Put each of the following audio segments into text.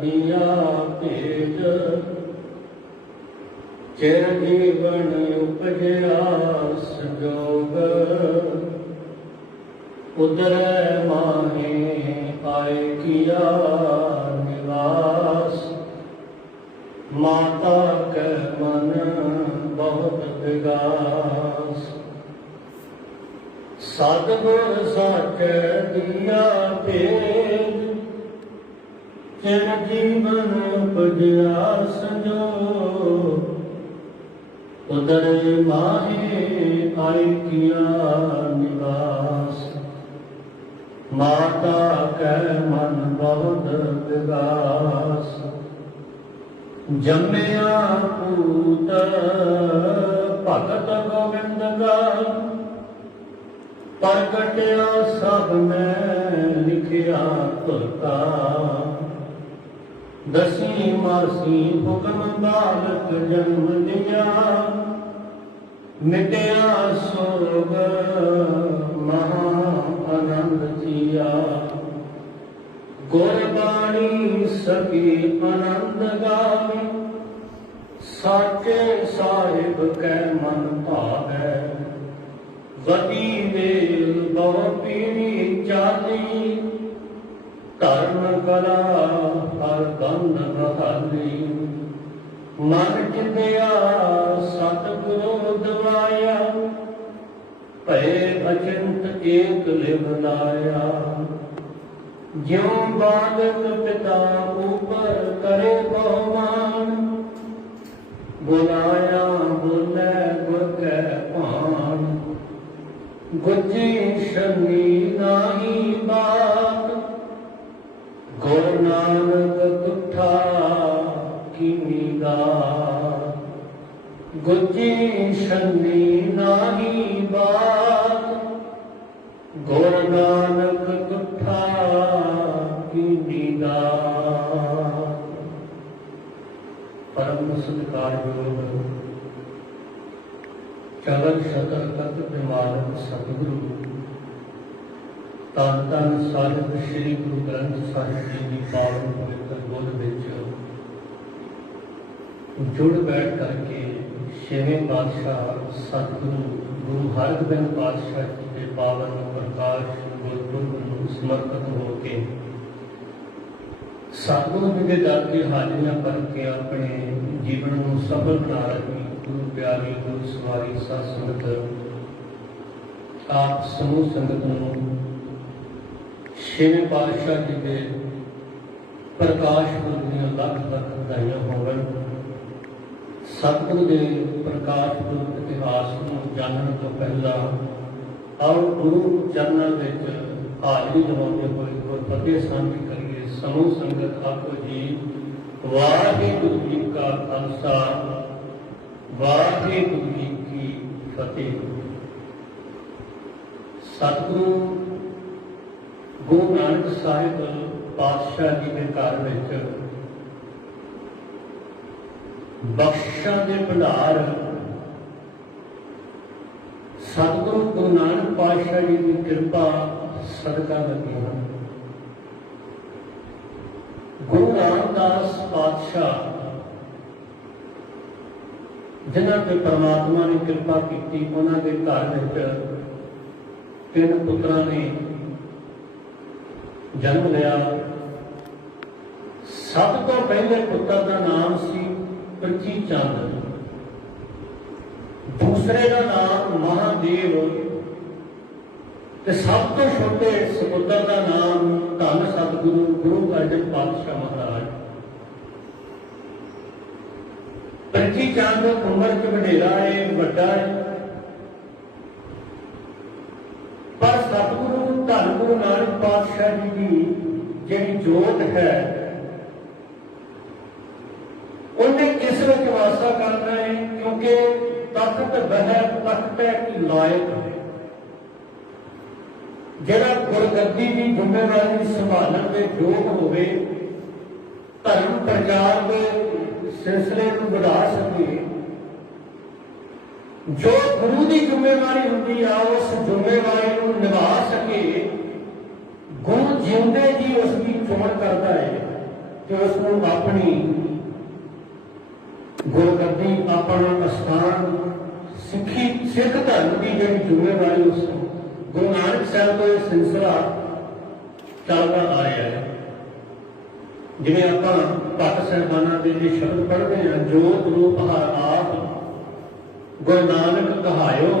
दिया भेद चिर जीवन उपजया संजोग उदर माहे आए किया निवास माता के मन बहुत विगास सतगुर सच दिया भेद चिर जीवन उपजया संजोग उदर माहे आए किया निवास माता के मन बहुत विगास जम्मया पूत भगत गोविंद का प्रगटया सब में लिखिया तुलका दसी मासी हुक्म बालक जन्म लिया मिटया सोग महा आनंद थिया गुरबाणी सभी आनंद गावे साचे साहिब कै मन भावै वदी वेल बहु पीढ़ी चाली धर्म कला हर बंध बहाली मन जिंदया सतगुरु दवाया भय अचिंत एक लिव लाया ज्यों बालक पिता ऊपर करे बहुमान बुलाया बोले गुर कै भान गुजी शनी नाही बात गुरु नानक तुठा कीनी गात गुजी शनी नाही बात गुरु नानक तुठा कीनी गात। परम सत्कारयोग चलन शतर कत विमानक सतगुरु धन धन साहिब श्री गुरु ग्रंथ साहिब जी की पावन पवित्र गोद विच जुड़ बैठ करके छेवें पातशाह सतगुरु गुरु हरगोबिंद पातशाह जी के पावन प्रकाश गुरपुरब नूं समर्पित होके सतगुरु जी के दर की हाजिरियां करके अपने जीवन को सफल बना रही गुरु प्यारी गुरु सवारी साध संगत आप समूह संगत नूं छेवें पातशाह जी के प्रकाश पुरब दीआं लख लख बधाइयां होवन। सतगुरु के प्रकाश पुरब इतिहास को जानने तो पहला और गुरु चरणों में हाजरी लवाते हुए गुरफतेह साझी करिए। समूह संगत आखो जी वाहिगुरू जी का खालसा वाहिगुरू जी की फतेह। सतगुरु गुरु नानक साहिब पातशाह जी के घर में बख्शिशां दे भंडार सतगुरु गुरु नानक पातशाह जी की कृपा सदका लगी हैं। गुरु रामदास पातशाह जिन्हां ते परमात्मा ने कृपा की, उन्हां दे घर में 3 पुत्रां ने जन्म लिया। सब तो पहले पुत्र का नाम सी प्रिथी चंद, दूसरे का नाम महादेव, सब तो छोटे सपुत्र का नाम धन सतगुरु गुरु अर्जन पातशाह महाराज। प्रिथी चंद उम्र च वडेरा है, वड्डा है, पर सतगुरु धन गुरु नानक पातशाह जी की जी जोत है उन्हें किस में वासा करना है, क्योंकि तख्त वह तख्त की लायक है। जरा गुरगद्दी की जिम्मेवारी संभालने के योग होवे, धर्म प्रचार के सिलसिले को बढ़ा सके, जो गुरु की जिम्मेवारी होती है उस जिम्मेवारी को निभा सके, गुरु जिंदे जी उसकी चोण करता है। कि उसको अपनी गुरगद्दी अपना अस्थान सिख धर्म की जी जिम्मेवारी उस गुरु नानक साहब को यह सिलसिला चलता आ रहा है। जिवें आपां भगत साहिबाना के जो शब्द पढ़ते हैं, जोत रूप हर आप गुरु नानक कहायो,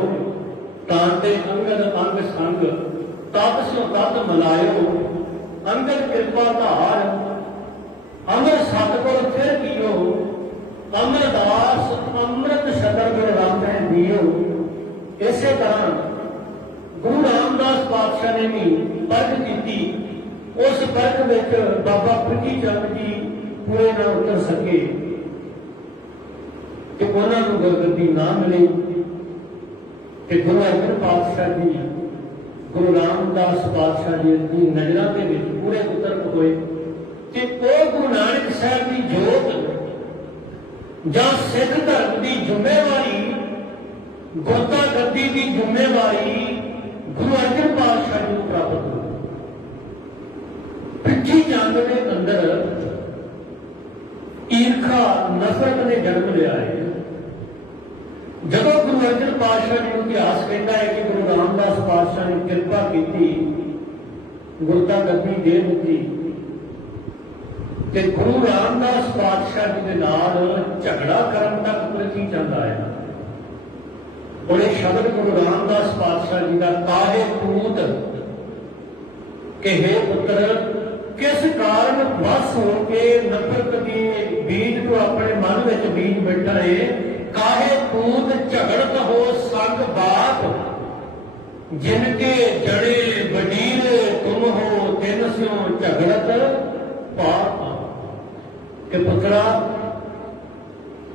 तांते अंगद अंग संग तप सो तप मलायो, अंगद कृपा धार अमर सतगुर फिर कियो, अमरदास अमृत शतर गुरु राम दियो। इसे तरह गुरु रामदास पातशाह ने भी परख की, उस परख में बाबा प्रीति चंद जी पूरे ना उतर सके कि उन्होंने गुरगद्दी ना मिली। कि गुरु अर्जन पातशाह जी गुरु रामदास पातशाह जी की नजरों के पूरे उतर होए कि गुरु नानक साहब की जोत ਜਾਂ सिख धर्म की जिम्मेवारी, गुरता गद्दी की जिम्मेवारी गुरु अर्जन पातशाह जी को प्राप्त हुई। प्रिथी चंद के अंदर ईर्खा नफरत ने जन्म लिया है। जब गुरु अर्जन पातशाह जी को इतिहास कहता है कि गुरु रामदास पातशाह ने कृपा की, गुरता गद्दी दे दी, कि गुरु रामदास पातशाह जी के नाल झगड़ा करने तक प्रिथी चंद आया। और ये शब्द गुरु रामदास पातशाह जी का काहे पूत कि हे पुत्र किस कारण बस हो के नफरत के बीज को अपने मन में बीज बैठा है। काहे पूत झगड़त हो संग बात, जिनके जड़े वडील तुम हो तिन स्यों झगड़त पाप। कि पुत्रा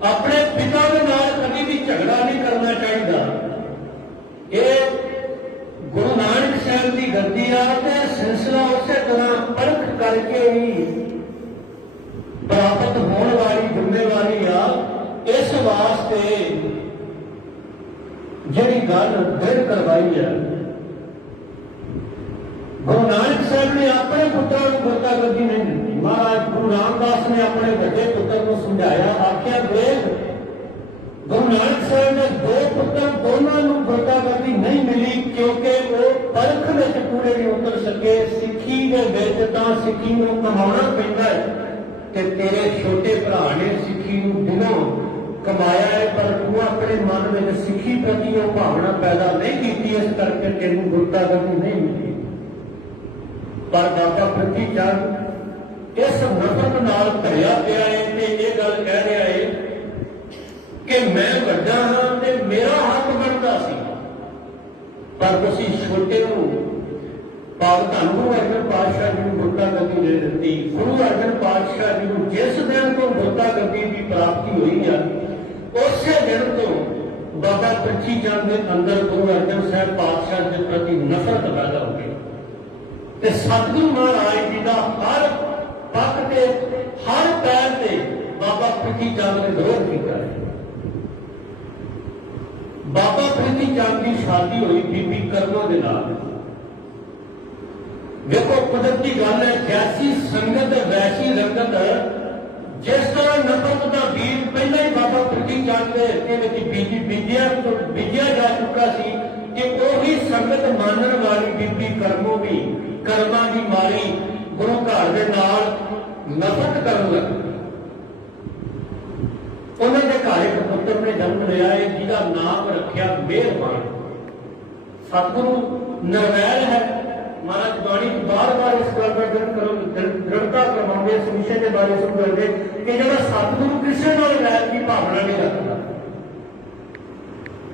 अपने पिता के नाल कभी भी झगड़ा नहीं करना चाहिए। ये गुरु नानक साहब की गद्दी आ सिलसिला उस तरह परख करके ही प्राप्त होने वाली जिम्मेवारी आ। इस वास्ते जी गल दृढ़ करवाई है। गुरु नानक साहब ने अपने पुत्रों को गुरता गद्दी नहीं दी। महाराज गुरु रामदास ने अपने बड़े पुत्र को समझाया, आख्या देख गुरु नानक साहब ने दो पुत्र दोनों को गुरता गद्दी नहीं मिली क्योंकि वो परख में पूरे नहीं उतर सके। सिक्खी के सिक्खी को कमाना पैंदा है कि तेरे छोटे भरा ने सिक्खी दिनों कमाया है, पर तू अपने मन में सिक्खी प्रति वो भावना पैदा नहीं की, इस करके तेन गुरता गद्दी नहीं मिली। पर बाबा प्रीति चंद इस नफरत नाल भरिया पिया है ते ये गल कह रहा है कि मैं वड्डा हाँ ते मेरा हक बनता सी, पर तुसी छोटे हो। भाव धन गुरु अर्जन पातशाह जी को गुरता गद्दी दे दी। गुरु अर्जन पातशाह जी को जिस दिन को गुरता गद्दी की प्राप्ति हुई है उस दिन तो बाबा प्रीति चंद के अंदर गुरु अर्जन साहब पातशाह के प्रति नफरत पैदा हो गई। सतगुरु महाराज जी का हर पक के हर पैर से बाबा प्रीति चंद ने विरोध किया है। बाबा प्रीति चंद की शादी हुई बीबी करमो के नाल। देखो कुदरती गल है, जैसी संगत वैसी रंगत। जिस तरह नफरत का बीज पहले ही बाबा प्रीति चंद के बीजिया जा चुका सी कि वही संगत मानने वाली बीबी करमो भी कर्मा की मारी गुरु घर के नाल नफरत कर लगी। उन्होंने घर एक पुत्र ने जन्म लिया है जिसका नाम रखा मेहरबान। सतगुरु नरवैल है। महाराज बाणी बार बार इस गल का दृढ़ता करवाते, इस विषय के बारे समझाते कि जो सतगुरु किसी नाल वैर की भावना नहीं रखता,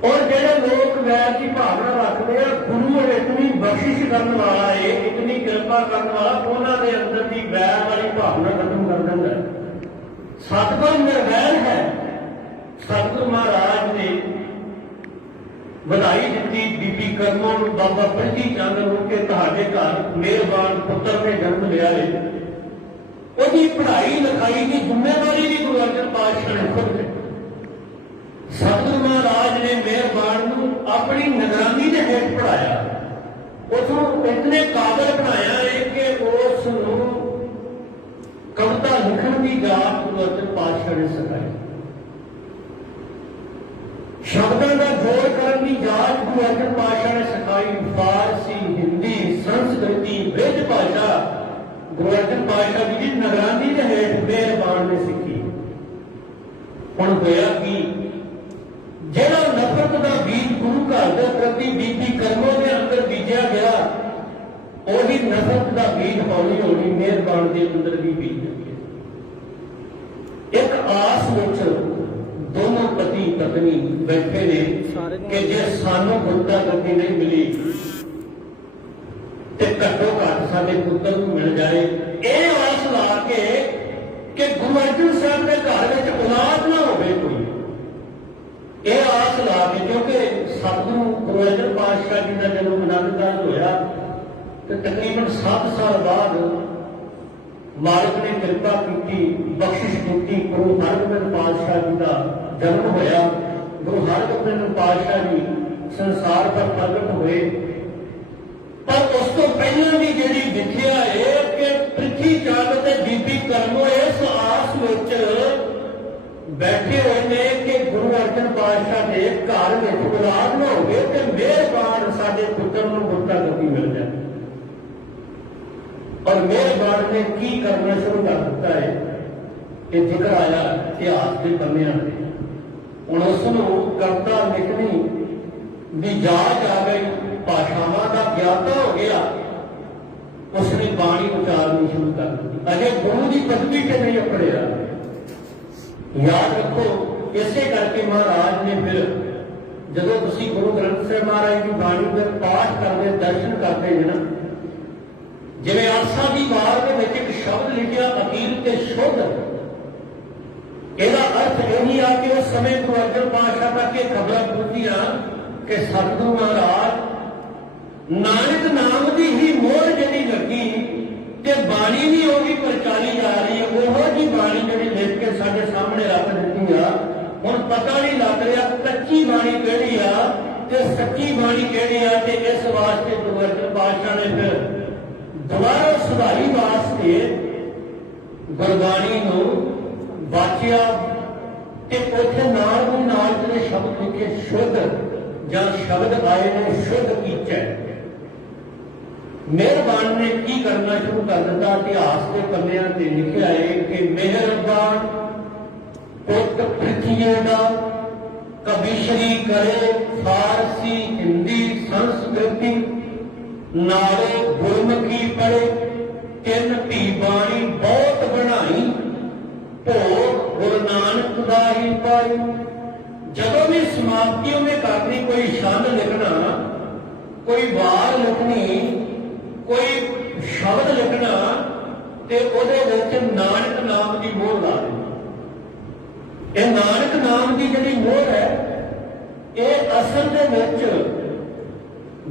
और जो लोग वैर की भावना रखते हैं गुरु इतनी बख्शिश करने वाला है, इतनी कृपा करने वाला, उन्होंने अंदर की वैर वाली भावना खत्म कर देता है। सतगुरु निर्वैर है। सतगुरु महाराज ने ਵਧਾਈ ਦਿੱਤੀ ਬੀਬੀ ਕਰਮੋਂ ਨੂੰ, ਬਾਬਾ ਪ੍ਰੀਤੀ ਚੰਦ ਨੂੰ ਕਿ ਤੁਹਾਡੇ ਘਰ ਮਿਹਰਬਾਨ ਪੁੱਤਰ ਨੇ ਜਨਮ ਲਿਆ ਹੈ। ਉਹਦੀ ਪੜ੍ਹਾਈ ਲਿਖਾਈ ਦੀ ਜ਼ਿੰਮੇਵਾਰੀ ਵੀ ਗੁਰੂ ਅਰਜਨ ਪਾਤਸ਼ਾਹ ਨੇ ਖੁਦ ਲਈ। ਸਤਿਗੁਰੂ ਮਹਾਰਾਜ ਨੇ ਮਿਹਰਬਾਨ ਨੂੰ ਆਪਣੀ ਨਿਗਰਾਨੀ ਦੇ ਹੇਠ ਪੜ੍ਹਾਇਆ, ਉਸਨੂੰ ਇਤਨੇ ਕਾਬਲ ਬਣਾਇਆ ਹੈ ਕਿ ਉਸ ਨੂੰ ਕਵਿਤਾ की जात गुरु अर्जन पातशाह ने सिखाई। शब्दों का जोड़ करने की जात गुरु अर्जन पातशाह ने सिखाई। फारसी, हिंदी, संस्कृति, ब्रिज भाषा गुरु अर्जन पातशाह जी की निगरानी के हेठ मेहरबान ने सीखी। हुण होया कि जिहड़ा नफरत का बीज गुरु घर के प्रति बीबी करमों के अंदर बीजा गया, वही नफरत का बीज हौली हौली मेहरबान के अंदर भी बीज गया। एक आस विच दोनों पति पत्नी बैठे ने कि जे सानू गुरता गति नहीं मिली तो घट्टो घट साडे पुत्र को मिल जाए, ये आस ला के कि गुरु अर्जन साहब के घर में औलाद ना होवे कोई, ये आस ला के। क्योंकि सतगुरु गुरु अर्जन पातशाह जी का जब आनंददान होया तो तकरीबन 7 साल बाद मालिक ने कृपा की, बख्शिश की, गुरु हरगोबिंद पातशाह जी का जन्म होया। गुरु हरगोबिंद पातशाह जी संसार पर प्रगट हुए। पर उस तो पहले भी जी लिखिया है कि पृथ्वी चंद ते बीबी करमो इस आस विच बैठे हुए ने कि गुरु अर्जन पातशाह के घर में औलाद न हो तो मेहरबान साडे पुत्र नूं गुरता गति मिल जाए। और मेहरबान ने की करना शुरू कर दिता है कि जिक्र आया इतिहास के पन्नियां से। हुण उसनूं कविता लिखनी भी जाच आ गई, भाषावां का ज्ञाता हो गया, उसने बाणी उचारनी शुरू कर दी। अजे गुरु की पदवी से नहीं अपड़िया। याद रखो, इसे करके महाराज ने फिर जदों तुसीं गुरु ग्रंथ साहिब महाराज की बाणी का पाठ करते दर्शन करते हैं ना, जिवें आसा की वार के विच एक शब्द लिखिया अकील ते शुद्ध, ਇਹਦਾ अर्थ यही आ कि उस समय गुरु अर्जन पातशाह तक ये खबर पहुंचियां कि सतगुरु महाराज नानक नाम की ही मोहर जी लगी ते बाणी भी होगी प्रचारी जा रही है। वो जी बाणी जी लिख के साडे सामने रख दी आ। हुण पता नहीं लग रहा कच्ची बाणी किहड़ी आ ते सच्ची बाणी किहड़ी आ। ते इस वास्ते गुरु अर्जन पातशाह ने फिर दोबारा सुधारी वास्ते गुरबाणी नूं वाचिया ते उत्थे नाल भी नाल जिहड़े शब्द लिखे शुद्ध जां शब्द आए ने शुद्ध कीचा। मेहरबान ने की करना शुरू कर दिता। इतिहास के पन्नियां ते लिखिया है कि मेहरबान पुत पृथ्वी दा कविश्री करे, फारसी, हिंदी, संस्कृति नाले गुरमुखी पढ़े, 3 धी बाणी बहुत बनाई, भोग गुरु नानक दा ही पाई। जदों भी समाप्तियों में करनी कोई छंद लिखना, कोई वार लिखनी, कोई शब्द लिखना, ते उहदे विच नानक नाम की मोहर ला देनी। ये नानक नाम की जिहड़ी मोहर है, ये असल दे विच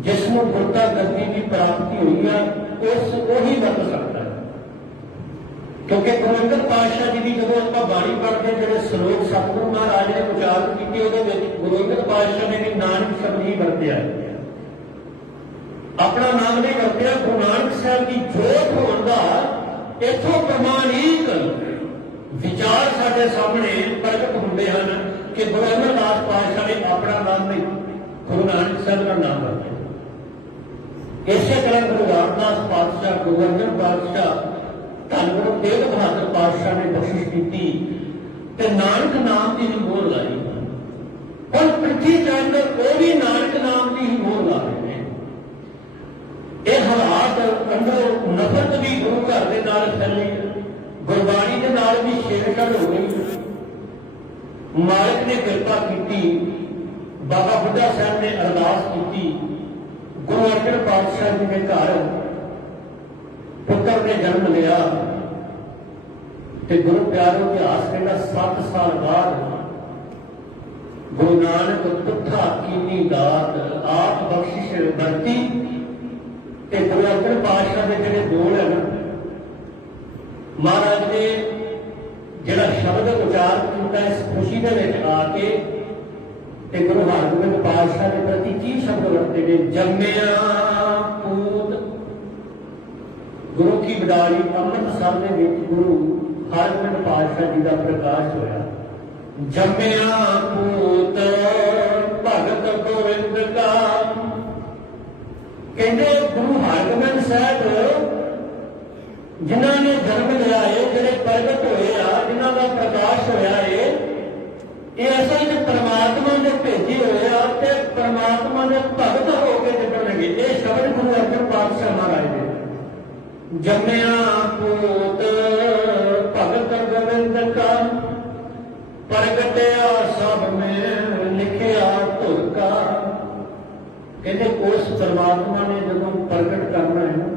जिसनों गुरता गति की प्राप्ति हुई है उस वही बरत सकता है। क्योंकि गुरु अंगद पातशाह जी की जब आप बाणी पढ़ते हैं, जो श्लोक सतगुरु महाराज ने उचारण की, गुरु अंगद पातशाह ने भी नानक शब्द ही वरत्या, अपना नाम नहीं वरत्या। गुरु नानक साहब की जोत होने का इथों प्रमाणिक विचार साडे सामने प्रगट होंदे हैं कि गुरु अमरदास पातशाह ने अपना नाम नहीं, गुरु नानक साहब का नाम वरत्या। इसे तरह गुरु रामदास पातशाह, गुरु अर्जन पातशाह, धन गुरु तेग बहादुर पातशाह ने बख्शिश की ते नानक नाम की ही मोहर लाई। और पृथ्वी चंद वो भी नानक नाम की ही मोहर ला रहे हैं। ये हालात अंदर नफरत भी गुरु घर के नाल फैली, गुरबाणी के नाल भी छेड़छाड़ हो गई। मालिक ने कृपा की, बाबा बुढ़ा साहब ने अरदास की, गुरु अर्जन पातशाह जी के घर पुत्र ने जन्म लिया। ते गुरु प्यारो इतिहास कहता 7 साल बाद गुरु नानक तुथा कीनी दात आप बख्शिश बरती। ते गुरु अर्जन पातशाह के जिहड़े बोल है ना, महाराज ने जिहड़ा शब्द उचार किया इस खुशी के विच आके ते गुरु हरगोबिंद पातशाह के प्रति की शब्द वरते ने, जम्मिया पूत। गुरु की बडाली अमृतसर के विच गुरु हरगोबिंद पातशाह जी का प्रकाश होया। जम्मिया पूत भगत गोविंद का, कहते गुरु हरगोबिंद साहब जिन्हों ने जन्म लिया है, जिहड़े प्रगट होए आ, जिन्हों का प्रकाश होया है, ये असल में परमात्मा ने भेजे हुए आ ते परमात्मा ने भगत होकर निकल लगे। ये शब्द गुरु अर्जन पातशाह महाराज ने, जम्मिया पूत भगत गोविंद का, प्रगटिया सब में लिखिया धुर का। कहते उस परमात्मा ने जब प्रगट करना है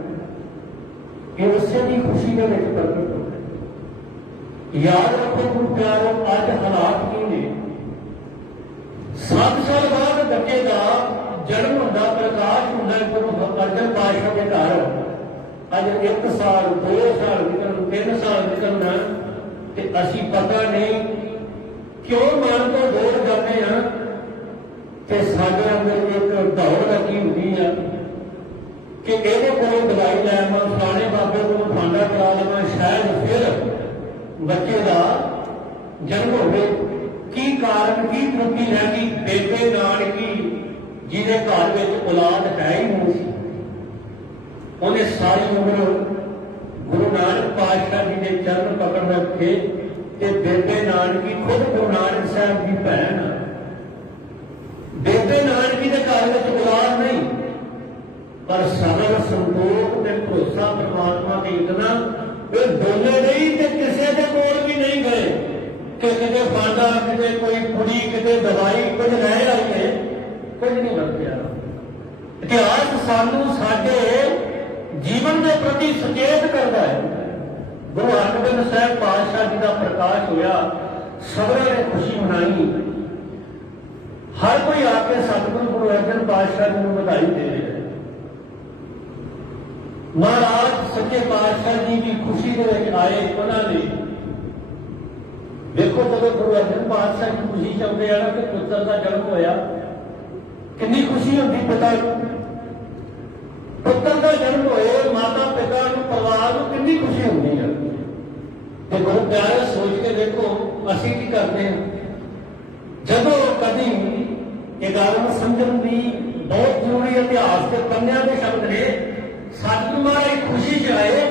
कि उससे भी खुशी के लिए प्रकट होता है। याद रखो गुरु प्यारो, अज हालात की ने 7 साल बाद बच्चे का जन्म होता, प्रकाश होता गुरु अर्जन पातशाह के घर। अज 1 साल 2 साल निकल 3 साल निकलना ते असी पता नहीं क्यों मन को दौड़ जाते हैं ते साडे अंदर एक दौड़ लगी हुई है कि ਇਹਦੇ ਕੋਲੋਂ ਦਵਾਈ ਲੈ ਆਵਾਂ, ਫਲਾਣੇ ਬਾਬੇ ਕੋਲੋਂ ਫਾਂਡਾ ਕਰਾ ਲਵਾਂ, ਸ਼ਾਇਦ ਫਿਰ ਬੱਚੇ ਦਾ ਜਨਮ ਹੋਵੇ। ਕੀ ਕਾਰਨ, ਕੀ ਤਰੱਕੀ ਰਹਿ ਗਈ? ਬੇਬੇ ਨਾਨਕੀ ਜਿਹਦੇ ਘਰ ਵਿੱਚ ਔਲਾਦ ਹੈ ਹੀ ਨਹੀਂ ਸੀ, ਉਹਨੇ ਸਾਰੀ ਉਮਰ ਗੁਰੂ ਨਾਨਕ ਪਾਤਸ਼ਾਹ ਜੀ ਦੇ ਚਰਨ ਪਕੜ ਰੱਖੇ ਤੇ ਬੇਬੇ ਨਾਨਕੀ ਖੁਦ ਗੁਰੂ ਨਾਨਕ ਸਾਹਿਬ ਦੀ ਭੈਣ। ਬੇਬੇ ਨਾਨਕੀ ਦੇ ਘਰ ਵਿੱਚ ਔਲਾਦ ਨਹੀਂ, पर सरल संतोख ते भरोसा परमात्मा के इतना वे बोले नहीं ते किसी के कोल भी नहीं गए कि किते फांडा, किते कोई कुड़ी, किते दवाई कुछ लै आइए, कुछ नहीं वरत्या। इतिहास सानू साडे जीवन के प्रति सचेत करता है। गुरु हरगोबिंद साहब पातशाह जी का प्रकाश होया, सबरे ने खुशी मनाई। हर कोई आके सतगुरु गुरु अर्जन पातशाह जी को बधाई दे रहे। महाराज सच्चे पातशाह जी की खुशी के आए। उन्होंने देखो जब गुरु अर्जन पातशाह की खुशी चाहते हैं ना कि पुत्र का जन्म होया, कितनी खुशी होती पिता को। पुत्र का जन्म होए, माता पिता को, परिवार को कितनी खुशी होती है। तो गुरु प्यारे सोच के देखो असी की करते हैं। जब कभी ये गल समझण की बहुत जरूरी, इतिहास के पन्नियां के शब्द ने। सतगुरु महाराज खुशी च आए,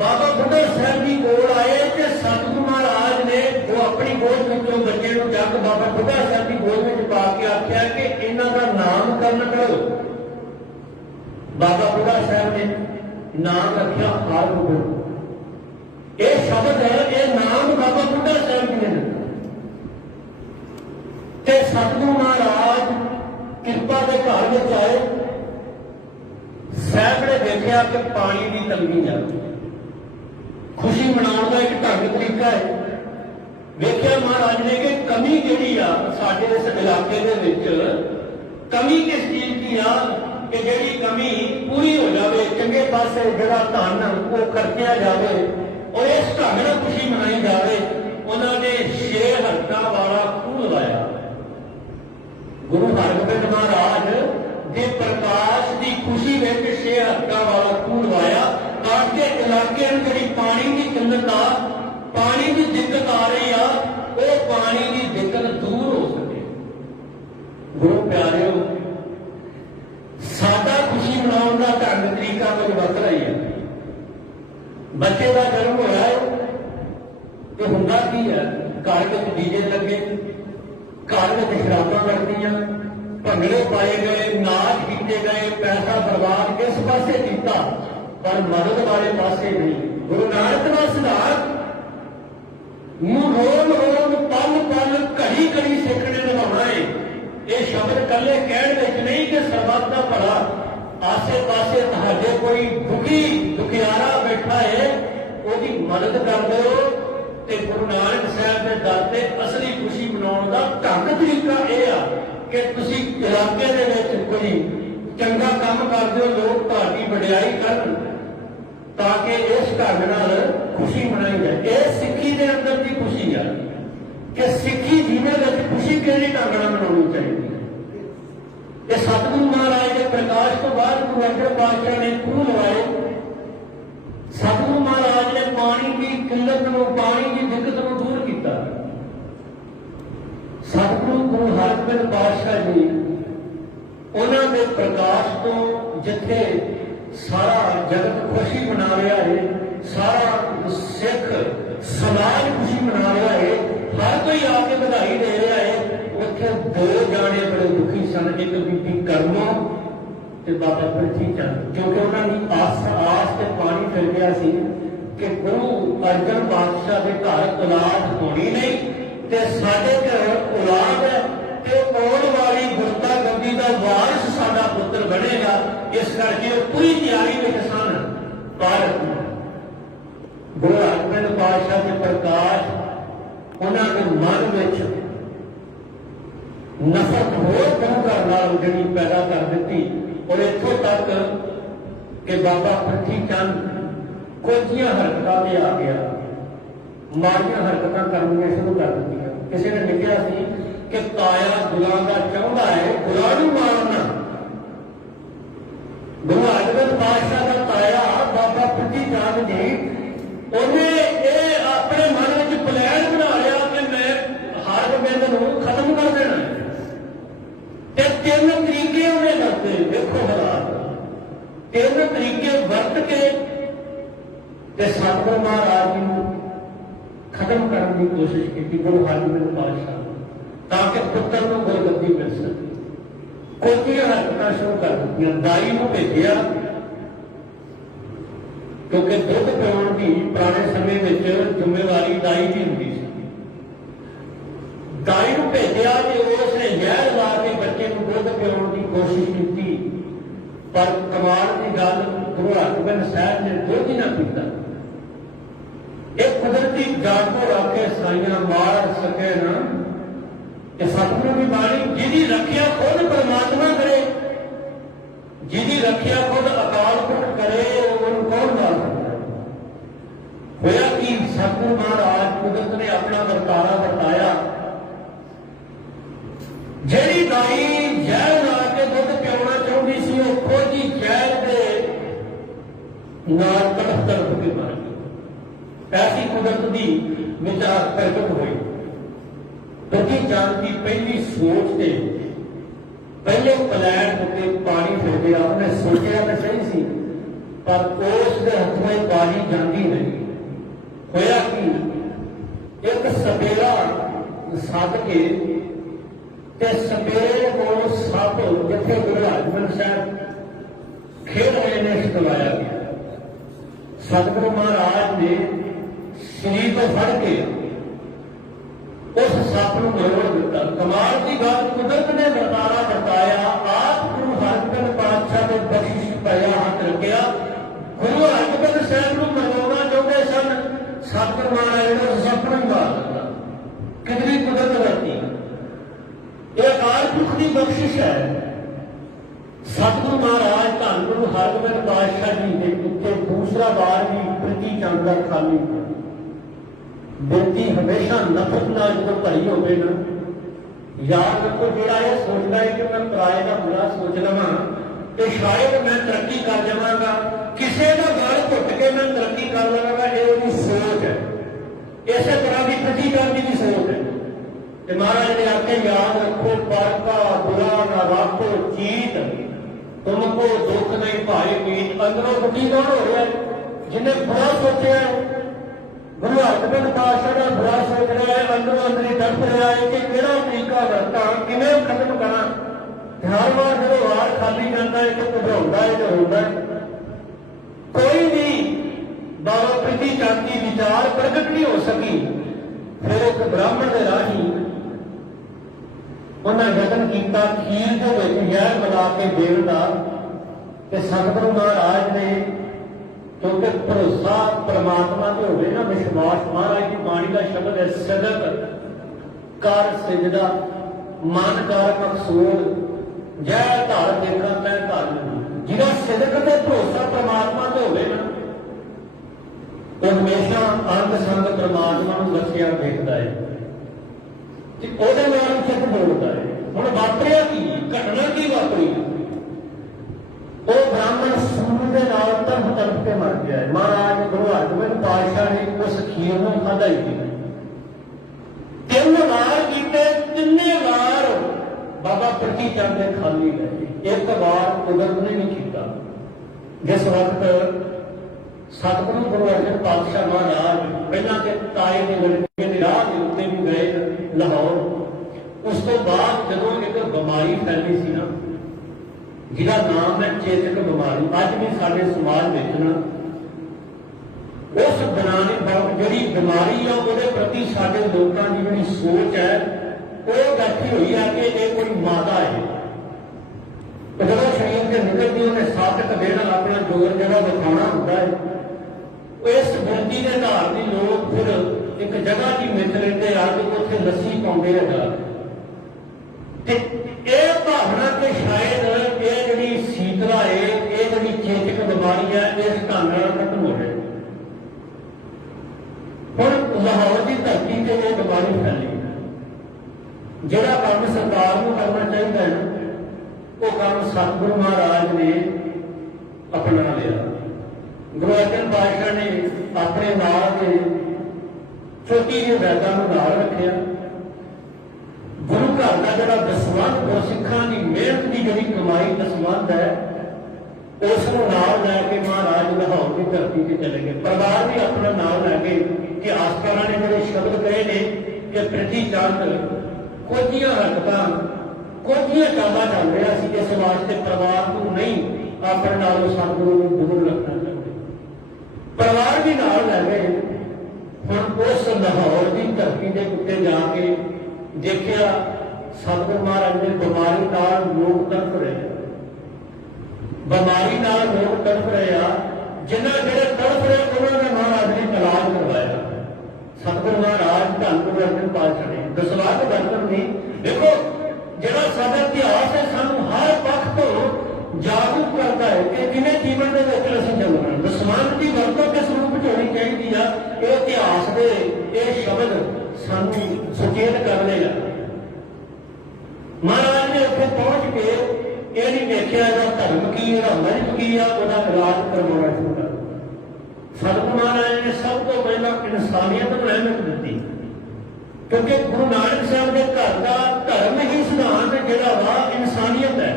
बाबा बुढ़ा साहब जी कोल आए ते सतगुरु महाराज ने वो अपनी गोद विचों बच्चे को जग बाबा बुढ़ा साहब की गोद में पा के आख्या कि इन्हां दा नामकरण करो। बाबा बुढ़ा साहब ने नाम रखा हरगोबिंद। ये शब्द है, ये नाम बाबा बुढ़ा साहब जी ने दिता ते सतगुरु महाराज कृपा के घर में आए। साहब ने देखा कि पानी की तंगी है, खुशी मनाने का एक ढंग तरीका है। देखा महाराज ने कि कमी जी साडे इस इलाके दे विच कमी किस चीज की आ कि जिहड़ी कमी पूरी हो जाए, चंगे पासे जिहड़ा धन वो खर्चिया जाए और इस ढंग नाल खुशी मनाई जाए। उन्होंने 6 हट्टा वाला खूह लवाया। गुरु हरगोबिंद महाराज के प्रकाश की खुशी में 6 हट्टा वाला खूह लवाया ताकि इलाके में जी पानी की किल्लत आ, पानी की दिक्कत आ रही आ, वो पानी की दिक्कत दूर हो सके। गुरु प्यारिओ, साडा खुशी मनाने का ढंग तरीका कुछ वखरा ही है। बच्चे का जन्म होया है तो हुंदा की है, घर में डीजे लगे, घर में शराबां लगदियां, भंगड़े पाए गए, नाच किए गए, पैसा बर्बाद किस पासे किया पर मदद वाले पासे नहीं। गुरु नानक का सिद्धांत रोल रोल पल पल घड़ी घड़ी सीखने निभाना है। ये शब्द कले कहने नहीं कि सरबत का भला, आसे पासे तुहाडे कोई दुखी दुखियारा बैठा है, उसकी मदद कर दो। गुरु नानक साहब के दर से असली खुशी मनाने का ढंग तरीका यह आ कि तुसी इलाके दे विच कोई चंगा काम करदे हो, लोग तुहाडी वडियाई करन ताकि इस ढंग नाल खुशी मनाई जाए। यह सिक्खी के अंदर की खुशी है कि सिक्खी जीवन में खुशी किहड़े ढंग नाल मनानी चाहिए। ये सतगुरु महाराज के प्रकाश तो बाद गुरु अर्जन पातशाह ने खूह लवाए। सतगुरु महाराज ने पानी की किल्लत के प्रकाश तो जिथे सारा जगत खुशी मना रहा है, सारा सिख समाज खुशी मना रहा है, हर कोई आके बधाई दे रहा है, उत्थे दो जाने बड़े दुखी सन, एक बीबी करमो ते बाबा पृथ्वी चंद, क्योंकि उन्होंने आस ते पानी फिर गया सी कि गुरु अर्जन पातशाह के घर औलाद होनी नहीं ते साडे घर औलाद है ते आने वाली गुरता गद्दी का वारिस साडा पुत्र बनेगा। इस करके पूरी तैयारी में सन, पर गुरु अर्जन पातशाह के प्रकाश उन्होंने मन में नफरत होर गुरु घर नाल जिहड़ी पैदा कर दी, और इत्थों तक कि बाबा पृथ्वी चंद कुछ हरकतां ते आ गया, माड़ियां हरकतां करनियां शुरू कर दी। किसी ने लिखा सी कि ताया गुलां दा चाहुंदा है गुलां नूं मारना। गुरु अर्जन पातशाह का ताया बाबा पृथ्वी चंद जी उन्हें अपने मन में प्लान बना लिया कि मैं हरगोबिंद नूं खत्म कर देना है। तीन तरीके उन्हें करते, देखो हालात, तीन तरीके वरत के सतगुरु महाराज जी को खत्म करने की कोशिश की गुरु हरगोबिंद पातशाह, ताकि पुत्र को गुरगद्दी मिल सके। कुछ हरकत शुरू कर दी, दाई को भेजा, क्योंकि दुध पिआउण की पुराने समय में जिम्मेवारी दाई की होंगी सी। दाई को भेजा तो उसने जहर ला के बच्चे को दुध पिआउण की कोशिश की, पर कमाल की गल गुरु हरगोबिंद साहब ने दुध ही ना पीता। एक कुदरती जागो रख के साइया मार सके ना, सतगुरु की बाणी जिहदी रखिया खुद परमात्मा करे, जिहदी रखिया खुद अकाल पुरख करे, उन्होंने कौन मार सकता है। होया कि सतगुरु महाराज कुदरत ने अपना वर्तारा वर्ताया, जिहड़ी दाई जहर ला के दुध पिआउणा चाहुंदी सी, वो खुद ही जहर दे नाल तड़फ तड़फ के मर गई। ऐसी कुदरत की विचार प्रगट हुई। पृथ्वी चंद की पहली सोच से पहले प्लैन उत्ते पानी फिर गया, उन्हें सोचा तो सही सी, पर उसके हथों पानी जाती नहीं। होया कि एक सपेरा सद के सपेरे को सप जिथे गुरु हरगोबिंद साहब खेल रहे ने छुड़वाया गया। सतगुरु महाराज ने शरीर को फड़ के उस सप को मरोड़ दिता। कमाल की गल कुदरत ने वर्तारा वर्ताया, आप गुरु हरगोबिंद पातशाह ने बख्शिश पाया हाथ रखिया। गुरु हरगोबिंद साहब को मरवाना चाहते सन, सतगुरु महाराज ने उस सप को मार दिता। कितनी कुदरत वर्ती, यह अकाल पुरख की बख्शिश है। सतगुरु महाराज धन गुरु हरगोबिंद पातशाह जी ने उत्ते दूसरा बार भी पृथ्वी चंद का खाली बेनती हमेशा नफरत नाल जो भरी होवे ना, याद रखो जिहड़ा यह सोचता है कि मैं पराए का बुरा सोच लवां तो शायद मैं तरक्की कर जावांगा, किसी का गल घुट के मैं तरक्की कर लवांगा, ये उसकी सोच है। इस तरह की पृथ्वी चंद की सोच है। महाराज ने आके याद रखो पर का बुरा ना राखो चीत, तुमको दुख नहीं भाई मीत। अंदरों दुखी कौन हो रहा है? जिन्हें बुरा सोचा है। गुरु हरगोबिंद पातशाह का बुरा सोच रहा है, अंदरों अंदर ही तड़प रहा है कि किहड़ा तरीका वरतां, किवें खत्म करा। हर बार जो वार खाली जाता है तो घबराउंदा है, जो होता है कोई भी बाबा पृथ्वी चंद की विचार प्रगट नहीं हो सकी। फिर एक ब्राह्मण के राही उन्हें यतन किया खीर के जहर मिला के देण का। सतगुरु महाराज ने क्योंकि भरोसा परमात्मा से होवे ना, विश्वास, महाराज की बाणी का शब्द है सिदक कर सिजदा मन कर मकसूद जय धर देखा मैं धर। जिहदा सिदक ते भरोसा परमात्मा से होवे ना, वो हमेशा अंग संग परमात्मा नूं रखिया देखता है, ਉਹਦੇ ਨਾਲ ਚਿੱਤ ਬੋਲਦਾ ਹੈ। ਹੁਣ ਵਾਪਰਿਆ ਕੀ, ਘਟਨਾ ਕੀ ਵਾਪਰੀ? ਉਹ ਬ੍ਰਾਹਮਣ ਸੂਰ ਦੇ ਨਾਲ ਤੜਫ ਤੜਫ ਕੇ ਮਰ ਗਿਆ। ਮਹਾਰਾਜ ਗੁਰੂ ਹਰਗੋਬਿੰਦ ਪਾਤਸ਼ਾਹ ਨੇ ਉਸ ਖੀਰ ਨੂੰ ਖਾਧਾ ਹੀ ਨਹੀਂ। 3 ਵਾਰ ਕੀਤੇ, 3 ਵਾਰ ਬਾਬਾ ਪਰਤੀ ਚੰਦ ਦੇ ਖਾਲੀ ਗਏ। एक बार कुदरत ने नहीं किया। जिस वक्त सतगुरु गुरु अर्जन पातशाह महाराज पहला के ताए के लड़के के राह के उत्ते भी गए लाहौर, उस तो बाद जो एक बीमारी फैली सी ना जिसका नाम है चेतक बीमारी, अज भी साडे समाज में ना उस बनाने जी बीमारी है वो प्रति साडे लोगों की जी सोच है वो बैठी हुई है कि ये कोई माता है। तो जब शरीर से निकलती उन्हें साबित देना अपना जोर जगह दिखाना होता है, इस गिनती के आधार पर लोग फिर एक जगह की मिथ लेते आ कि उत्थे लस्सी पाते हैं। भावना कि शायद ये जी शीतला है, ये जी चेचक बीमारी है, इस ढंग खत्म हो जाए। हम लाहौर की धरती से ये बीमारी फैली, जोड़ा काम सरकार को करना चाहिए है वो काम सतगुरु महाराज ने अपना लिया। गुरु अर्जन पातशाह ने अपने नाल के छोटी जी वैदा नाल रखिया। गुरु घर का जोड़ा दसवंध गुरसिखां की मेहनत की जी कमाई दसवंध है उसको नाल लैके महाराज लाहौर की धरती से चले गए। परिवार भी अपना नाम लैके कि आस्था ने मेरे शब्द कहे ने कि प्रिथी चंद कुछ हरकत कुछ चाला चल रहा सी, इस वास्ते परिवार को नहीं अपने नालों सतगुरु को दूर रखना चाहते। परिवार भी नाल लै गए। हम उस लाहौर की धरती के उत्ते जाके देखिया सतगुरु महाराज ने बीमारी नाल लोग तड़फ रहे, बीमारी नाल लोग तड़फ रहे आ, जिन्हें जेडे तड़फ रहे उन्होंने महाराज ने इलाज करवाया। सतगुरु महाराज धन गुरु अर्जन पातशाह ने दसवा के बर्तन नहीं देखो जिहड़ा साडा इतिहास है सानू हर पक्ष तो जागरूक करता है कि किवें जीवन के विच असीं चलना। दसवंध की वरतों किस रूप में होनी चाहिए आ, ये इतिहास के ये शब्द सानू सुचेत कर देगा। महाराज ने उत्थे पहुंच के ये नहीं देखिया इसका धर्म की है, मजहब की है, उसका इलाज करवाना शुरू कर। सतगुरु महाराज ने सब तो पहला इंसानियत को अहमियत दी, क्योंकि गुरु नानक साहब के घर का धर्म ही सिद्धांत जिहड़ा वा इंसानियत है।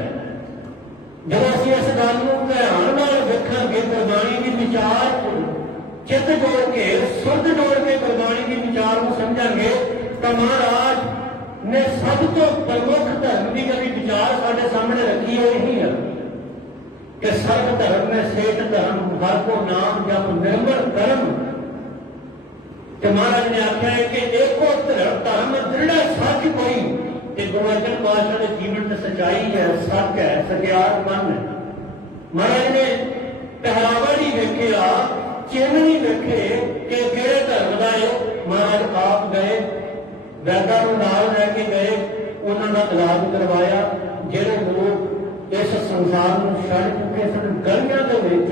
जब असीं इस गल नूं ध्यान नाल वेखांगे, गुरबाणी के विचार चित्त जोड़ के सुध जोड़ के गुरबाणी के विचार को समझांगे तो महाराज ने सब तो प्रमुख धर्म की कभी विचार साढ़े सामने रखी हुई ही है कि सर्व धर्म में श्रेष्ठ धर्म हर को नाम जप निर्मल धर्म। तो महाराज ने आख्या है कि एको धर्म दृढ़ सच कोई, गुरु अर्जन पातशाह के जीवन में सच्चाई है, सच है, सत्यार मन है। महाराज ने पहरावा नहीं वेखिया, चिन्ह नहीं वेखे कि किहड़े धर्म का है। महाराज आप गए वैदा नाल लैके गए, उन्होंने इलाज करवाया। जिहड़े लोग इस संसार में छड़ चुके सन गलियां दे विच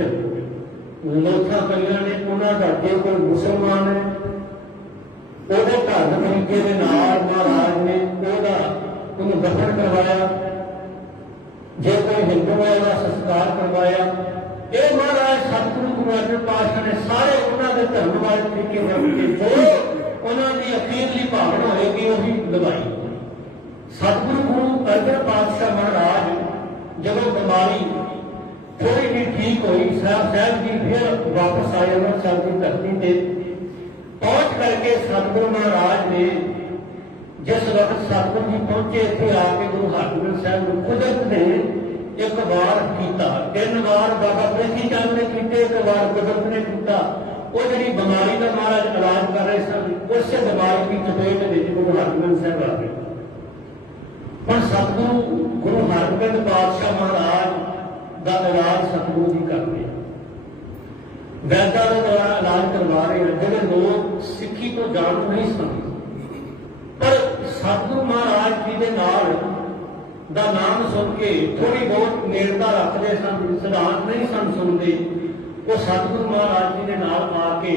लोथां पईआं ने, उन्हां दा जे कोई मुसलमान है ਉਹਦੇ ਢੰਗ ਤਰੀਕੇ ਦੇ ਨਾਲ महाराज ने ਉਹਨੂੰ ਦਫਨ ਕਰਵਾਇਆ। ਜੇ ਕੋਈ ਹਿੰਦੂ ਹੈ ਉਹਦਾ ਸੰਸਕਾਰ ਕਰਵਾਇਆ। ਇਹ महाराज सतगुरु गुरु अर्जन पातशाह ने सारे ਉਹਨਾਂ ਦੇ ਧਰਮ ਵਾਲੇ ਤਰੀਕੇ ਵਰਤ ਕੇ ਜੋ ਉਹਨਾਂ ਦੀ ਅਖੀਰਲੀ ਭਾਵਨਾ ਹੋਏਗੀ ਉਹੀ ਲਗਾਈ। सतगुरु गुरु अर्जन पातशाह महाराज ਜਦੋਂ बीमारी थोड़ी जी ठीक हुई, साहब जी फिर वापस आए अमृतसर की धरती से पहुंच करके सतगुरु महाराज ने जिस वक्त सतगुरु जी पहुंचे थे आके गुरु हरगोबिंद साहब को कुदरत ने एक बार किया, 3 बार बाबा प्रिथी चंद ने किए, एक बार कुदरत ने किया। वो जी बीमारी का महाराज इलाज कर रहे सन, उस बीमारी की चपेट में गुरु हरगोबिंद साहब आ गए। पर सतगुरु गुरु हरगोबिंद पातशाह महाराज का इलाज सतगुरु जी कर रहे, वैदा के द्वारा इलाज करवा रहे हैं। जो लोग सिक्खी तो जान नहीं सकते, पर सतगुरु महाराज जी के नाल दा नाम सुन के थोड़ी बहुत नेड़ता रखते सन, सिद्धांत नहीं सन सुनते। वो सतगुरु महाराज जी के नाल आके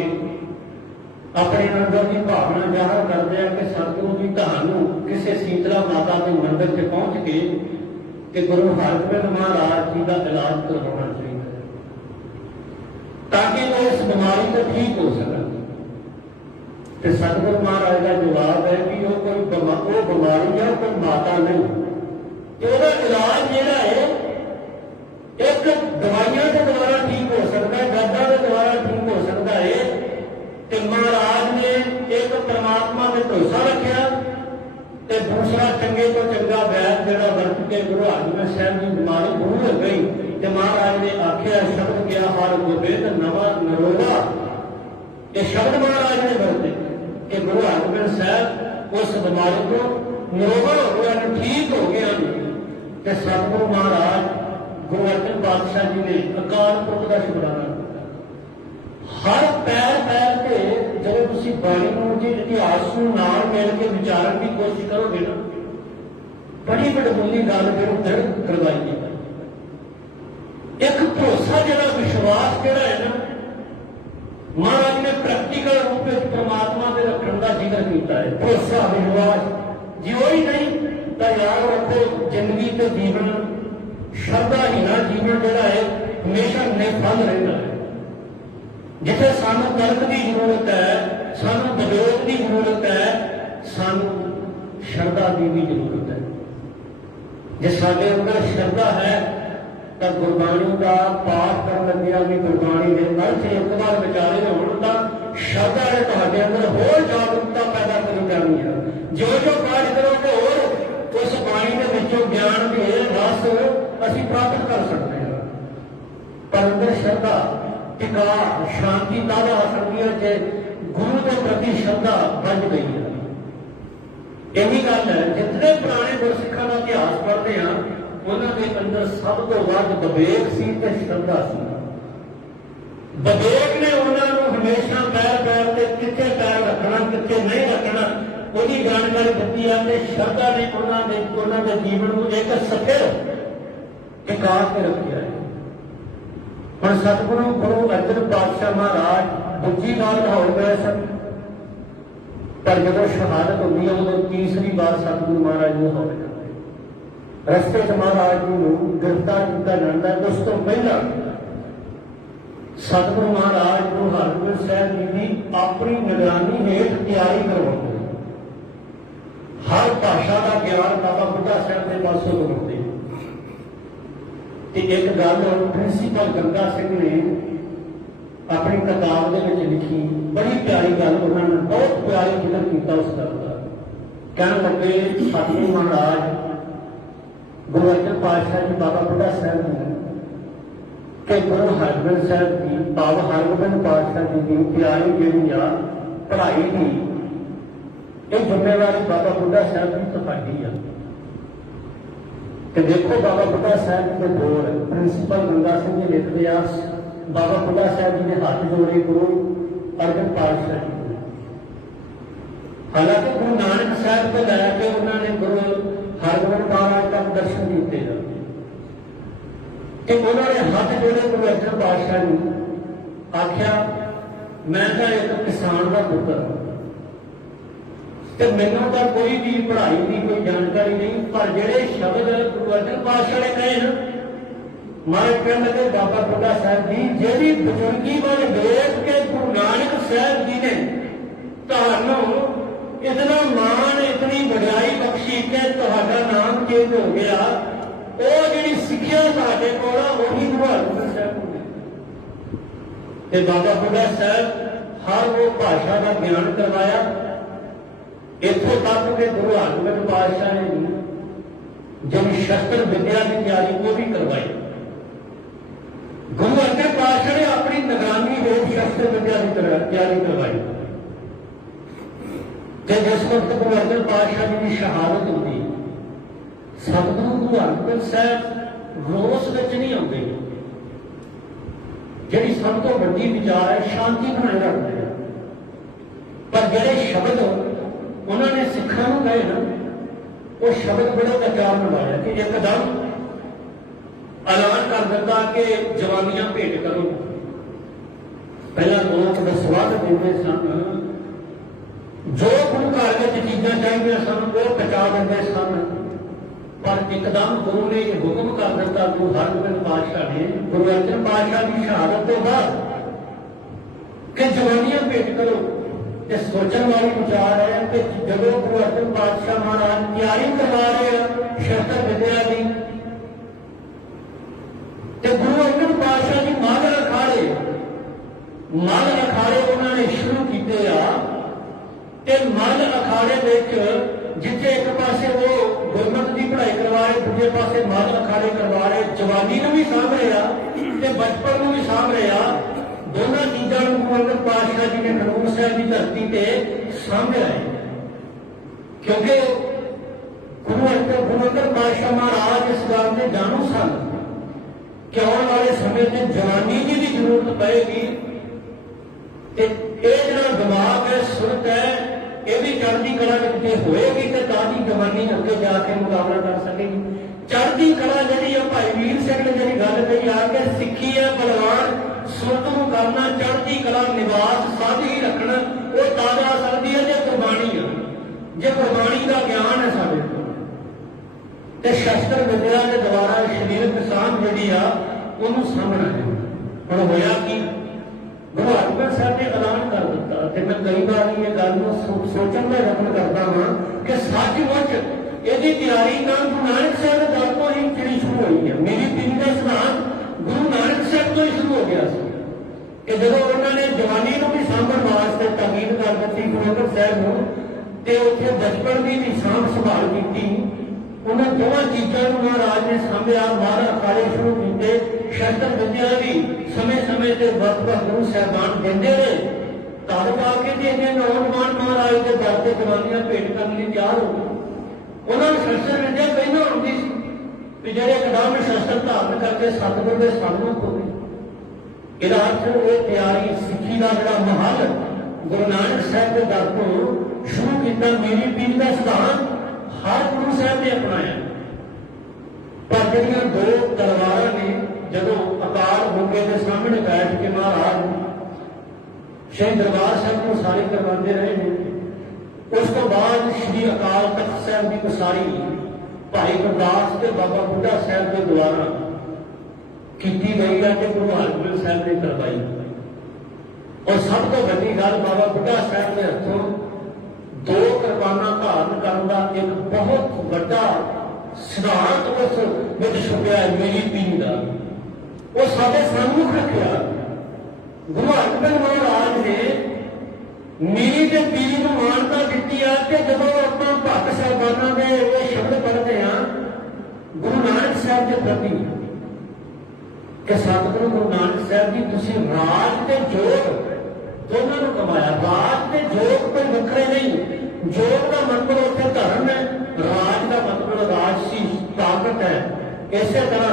अपने अंदर की भावना जाहिर करते हैं कि सतगुरु जी कहानू किसी शीतला माता के मंदिर से पहुंच के कि गुरु हरगोबिंद महाराज जी का इलाज करवाना चाहिए ताकि वो इस बीमारी को ठीक हो सके। तो सतगुरु महाराज का जवाब है कि वो कोई बीमारी है, कोई माता नहीं। तो इलाज जोड़ा है दवाइयां तो दोबारा ठीक हो सकता है, दर्दां तो दोबारा ठीक हो सकता है। तो महाराज ने एक परमात्मा में भरोसा रखा, तो दूसरा चंगे तो चंगा वैद जो वरत के गुरु हरगोबिंद साहब की बीमारी दूर हो गई। तो महाराज ने आख्या शब्द किया हर गोबिंद नवा नरोगा। ये शब्द महाराज ने वरते कि गुरु हरगोबिंद साहब उस बीमारी को नरोगा हो गया, ठीक हो गया। तो सतगुरु महाराज गुरु अर्जन पातशाह जी ने अकाल पुरख का शुकराना हर पैर पैर से जब तुम बाणी जी इतिहास नाल मिल के विचारण की कोशिश करोगे ना, बड़ी बड़बोली गल फिर दृढ़ करवाई है। एक भरोसा जरा विश्वास जरा है ना, महाराज ने प्रैक्टिकल रूप में परमात्मा के रखने का जिक्र किया है। भरोसा विश्वास जो ही नहीं तो याद रखो जिंदगी तो जीवन श्रद्धा ही ना जीवन जरा है हमेशा निफल रहता है। जिथे सानू तर्क की जरूरत है, सानू विवेक की जरूरत है, सानू श्रद्धा की भी जरूरत है। जे साडे अंदर श्रद्धा है तो गुरबाणी का पाठ कर लग्या भी गुरबाणी के अर्थ एक बार विचारे होने का श्रद्धा ने तुहाडे अंदर होर जागरूकता पैदा करी जानी है। जो जो पाठ करोगे और उस बाणी के विचों ज्ञान के रस असीं प्राप्त कर सकते हैं। पर अंदर श्रद्धा टिका शांति तब आ सकती है जे गुरु के प्रति श्रद्धा बच गई है। यही गल है जितने पुराने गुरसिखा का इतिहास पढ़ते हैं उन्होंने अंदर सब तो वध विवेक सी ते श्रद्धा सी। विवेक ने उन्होंने हमेशा पैर पैर से कितने पैर रखना कितने नहीं रखना उसकी जानकारी दी है। श्रद्धा ने उन्होंने जीवन को एक स्थिर टिका के रखा है। हम सतगुरु गुरु अर्जन पातशाह महाराज दूजी बार लाहौर गए सन, पर जब शहादत होती है उदों तीसरी बार सतगुरु महाराज लाहौर जाते। रस्ते च महाराज जी को गिरफ्तार किया जाता है। उस तो पहला सतगुरु महाराज गुरु हरगोबिंद साहब जी की अपनी निगरानी हेठ तैयारी करवाते। हर भाषा का ज्ञान बाबा बुढ़ा साहब के पासों करवाते। एक गल प्रिंसीपल गंगा सिंह ने अपनी किताब के लिखी, बड़ी प्यारी गल उन्होंने बहुत प्यारी जिक्र किया उस गल का। कहने लगे सतगुरु महाराज गुरु अर्जन पातशाह जी बाबा बुढ़ा साहब ने कि गुरु हरगोबिंद साहब की बाबा हरगोबिंद पातशाह जी की तैयारी जी पढ़ाई की ये जिम्मेवारी बाबा बुढ़ा साहब की तुहाडी है। तो देखो बाबा बुढ़ा साहब के बोल प्रिंसीपल गंगा सिंह जी लिख दिया। बाबा बुढ़ा साहब जी ने हाथ जोड़े गुरु अर्जन पातशाह जी को। हालांकि गुरु नानक साहब को लैके उन्होंने गुरु हरगोबिंद महाराज तक दर्शन दिते कि उन्होंने हाथ जोड़े गुरु अर्जन पातशाह जी आख्या मैं तो एक किसान का पुत्र हूं तो मैनू तो कोई भी पढ़ाई की कोई जानकारी नहीं, पर जेडे शब्द गुरु अर्जन पातशाह ने कहे ना मारे कहने लगे बाबा बुढ़ा साहब जी जी बुजुर्गी वाल वेख के गुरु नानक साहब जी ने तुहानू इतना मान इतनी वड्याई बख्शी के तुहाडा नाम चेंज हो गया। वो जी सिक्ख्या तुहाडे कोल वही गुरु हरगोबिंद साहब ने बाबा बुढ़ा साहब हर वो भाषा का ज्ञान करवाया। इतों तक के गुरु हरगोबिंद पातशाह ने जब शस्त्र विद्या की तैयारी वो भी करवाई। गुरु अर्जन पातशाह ने अपनी निगरानी में शस्त्र विद्या की तैयारी करवाई। जिस वक्त गुरु अर्जन पातशाह जी की शहादत होती सतगुरु गुरु हरगोबिंद साहब रोस में नहीं आते। जी सब तो वड्डी विचार है शांति बनाए रखते हैं, पर जेडे शब्द उन्होंने सिखा कहे ना वो शब्द बड़ा विचार बनवाया कि एकदम ऐलान कर दिता कि जवानियां भेंट करो। पहला लोग विश्वास देते सन, जो गुरु घर में चीज़ां चाहिए सन वो पहुंचा देते सन, पर एकदम गुरु ने यह हुक्म कर दिता गुरु हरगोबिंद पातशाह ने गुरु अर्जन पातशाह की शहादत के बाद कि जवानियां भेंट करो। ये सोचने वाली विचार है कि जब गुरु अर्जन पातशाह महाराज तैयारी करवा रहे हैं शस्त्र विद्या की, तो गुरु अर्जन पातशाह जी मल अखाड़े उन्होंने शुरू किए आ ते मल अखाड़े विच जिथे एक पासे वो गुरमत की पढ़ाई करवा रहे, दूजे पासे मल अखाड़े करवा रहे, जवानी नूं भी सामभ रहे ते बचपन नूं भी सामभ रहे। दोनों चीज़ों को गुरु अंगद पातशाह जी ने खडूर साहिब की धरती से सामभ्या है, क्योंकि गुरु अंगद पातशाह महाराज इस गल के जाणू सन कि आने वाले समय में जवानी की भी जरूरत पड़ेगी ते ये जो दिमाग है, सुरत है, ये भी चढ़ती कला जे होएगी तो ताजी जवानी अगे जाके मुकाबला कर सकेगी। चढ़ती कला जी भाई वीर सिंह ने जी गल कही आ के सिक्खी है बलवान सुरत नूं करना, चढ़ती कला निवास साधी रखना, वो ताजा आ सकती है जे गुरबाणी है, जे गुरबाणी का ज्ञान है साडे ते शस्त्र विद्या के द्वारा शरीरक सांझ जी आ उन्होंने सामना है। हुण होया कि गुरु हरगोबिंद साहब ने ऐलान कर दिता ते मैं कई बार ये गल सोचण में रखन करता हाँ कि सचमुच इसकी तैयारी ना गुरु नानक साहब के दर तो ही चली शुरू हुई है। मेरी पीढ़ी का सिद्धांत गुरु नानक साहब तो ही शुरू हो गया कि जब उन्होंने जवानी को भी सांभण वास्ते ताकीद कर दी गुरु अंगद साहब को ते उत्थे बचपन की भी सांभ संभाल की। उन्होंने दोवां चीज़ों को महाराज ने सामभ्या, महाराज अखाड़े शुरू किए, शस्त्र विद्या भी समय समय से वक्त गुरु साहबान देंदे रहे। तद पाके जे नौजवान महाराज के दर से जवानियां भेंट करने लिए तैयार हो गए। उन्होंने शस्त्र विद्या पहलों आती सी कि जो एकदम शस्त्र धारण करके सतगुर के सामने हो गए। इसका अर्थ ये तैयारी सिक्खी का जो महल गुरु नानक साहब के दर को शुरू किया। मेरी पीढ़ी का सिद्धांत हर गुरु साहब ने अपनाया, पर जड़ियां दो तलवारां ने जदों अकाल होके के सामने बैठ के महाराज श्री दरबार साहब को सारी करवाते रहे हैं। उस तो बाद श्री अकाल तख्त साहब की उसारी भाई गुरदास के बाबा बुढ़ा साहब के द्वारा की गई है कि गुरु हरगोबिंद साहब ने करवाई। और सब तो बड़ी गल बाबा बुढ़ा साहब के हथों दो कुर्बाना धारण करने का एक बहुत बड़ा सिद्धांत उस छुपया है। मेरी पीढ़ी का वो साढ़े सम्मुख रखा। गुरु हरगोबिंद महाराज ने मेरी ते पीढ़ी को मानता दी है कि जब आप भक्त साहबाना के ये शब्द पढ़ते हैं गुरु नानक साहब के प्रति कि सतगुरु गुरु नानक साहब जी तुसीं राज ते जोग दोनों को कमाया। राज के जोग कोई वखरे नहीं, जोग का मतलब उत्थे धर्म है, राज का मतलब राजसी ताकत है। इसे तरह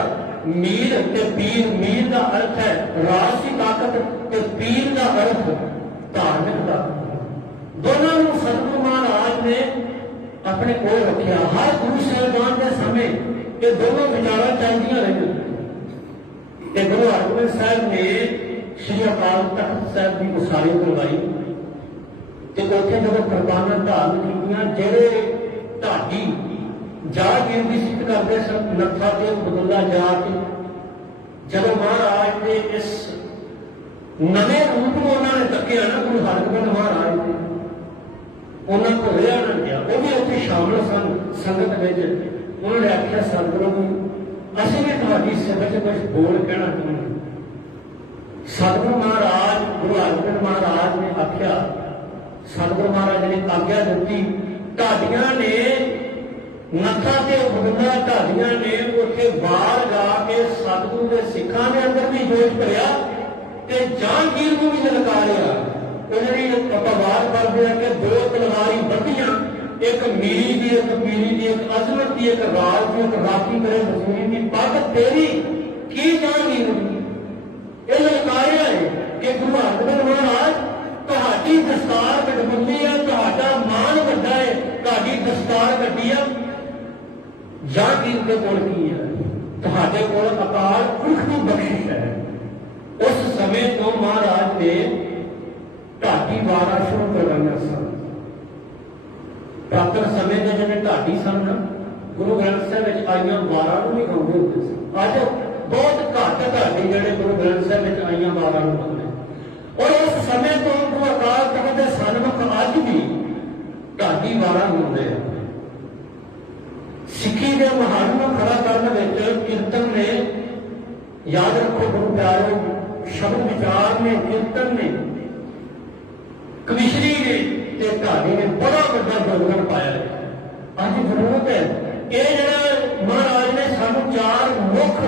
मीर ते पीर, मीर का अर्थ है राजसी ताकत ते पीर का अर्थ धार्मिक ताकत। दोनों को सतगुरु महाराज ने अपने को रखा। हर गुरु साहिबान के समय ये दोनों विचारा चाहिए रही। गुरु हरगोबिंद साहब ने श्री अकाल तख्त साहब की उसारी करवाई ते उत्थे जब कुर्बाना धारण कीतियां जेड़े ढाडी जागीर की सिद्ध करते सन नत्था ते बदुल्ला जाके जब महाराज ने इस नवे रूप में उन्होंने तकिया ना गुरु हरगोबिंद महाराज ने उन्होंने को रहा ना गया। वो भी उत्थे शामिल सन संगत में। उन्होंने आख्या सतगुरु असीं भी तुहाडी सेवा च कुछ बोल कहना चाहुंदे। सतगुरु महाराज गुरु हरगोबिंद महाराज ने आख्या, सतगुरु महाराज ने आज्ञा दी, ढाडियां ने नत्था ते बदुल्ला ढाडियां ने उत्थे बाहर जाके सतगुरु के सिखां दे अंदर भी जोश भरिया ते जहांगीर को भी ललकारिया। उन्होंने पवार कर दिया कि दो तलवारी बधियां, एक मीरी की, एक पीरी की, एक अजमत की, एक राज की, एक राखी करे वसूली की, पग तेरी की जहांगीर की। ये ललकारिया है कि गुरु हरगोबिंद महाराज तुहाडी दस्तार कटबंदी है, तुहाडा मान वड्डा है, तुहाडी दस्तार कटी है, जहांगीर के कोल की है, तुहाडे कोल अकाल पुरख की बख्शिश है। उस समय तो महाराज ने ढाडी वारा शुरू करवाइया सन। प्रातन समय के जिन्हें ढाडी सन गुरु ग्रंथ साहिब आईया वारा भी गाँव होते सन। अज बहुत घट ढाडी जो गुरु ग्रंथ साहिब आईया वारा गाते। और उस समय तो गुरु अकाल तख्त के सन्मुख अज भी ढाडी वारा गाते हैं। सिक्खी के महान को खड़ा करने कीर्तन ने याद रखो गुरु प्यारो, शब्द विचार ने, कीर्तन ने, कविश्री ने ते कहानी ने बड़ा बड़ा योगदान पाया है। अज जरूरत है ये जरा महाराज ने सानू चार मुख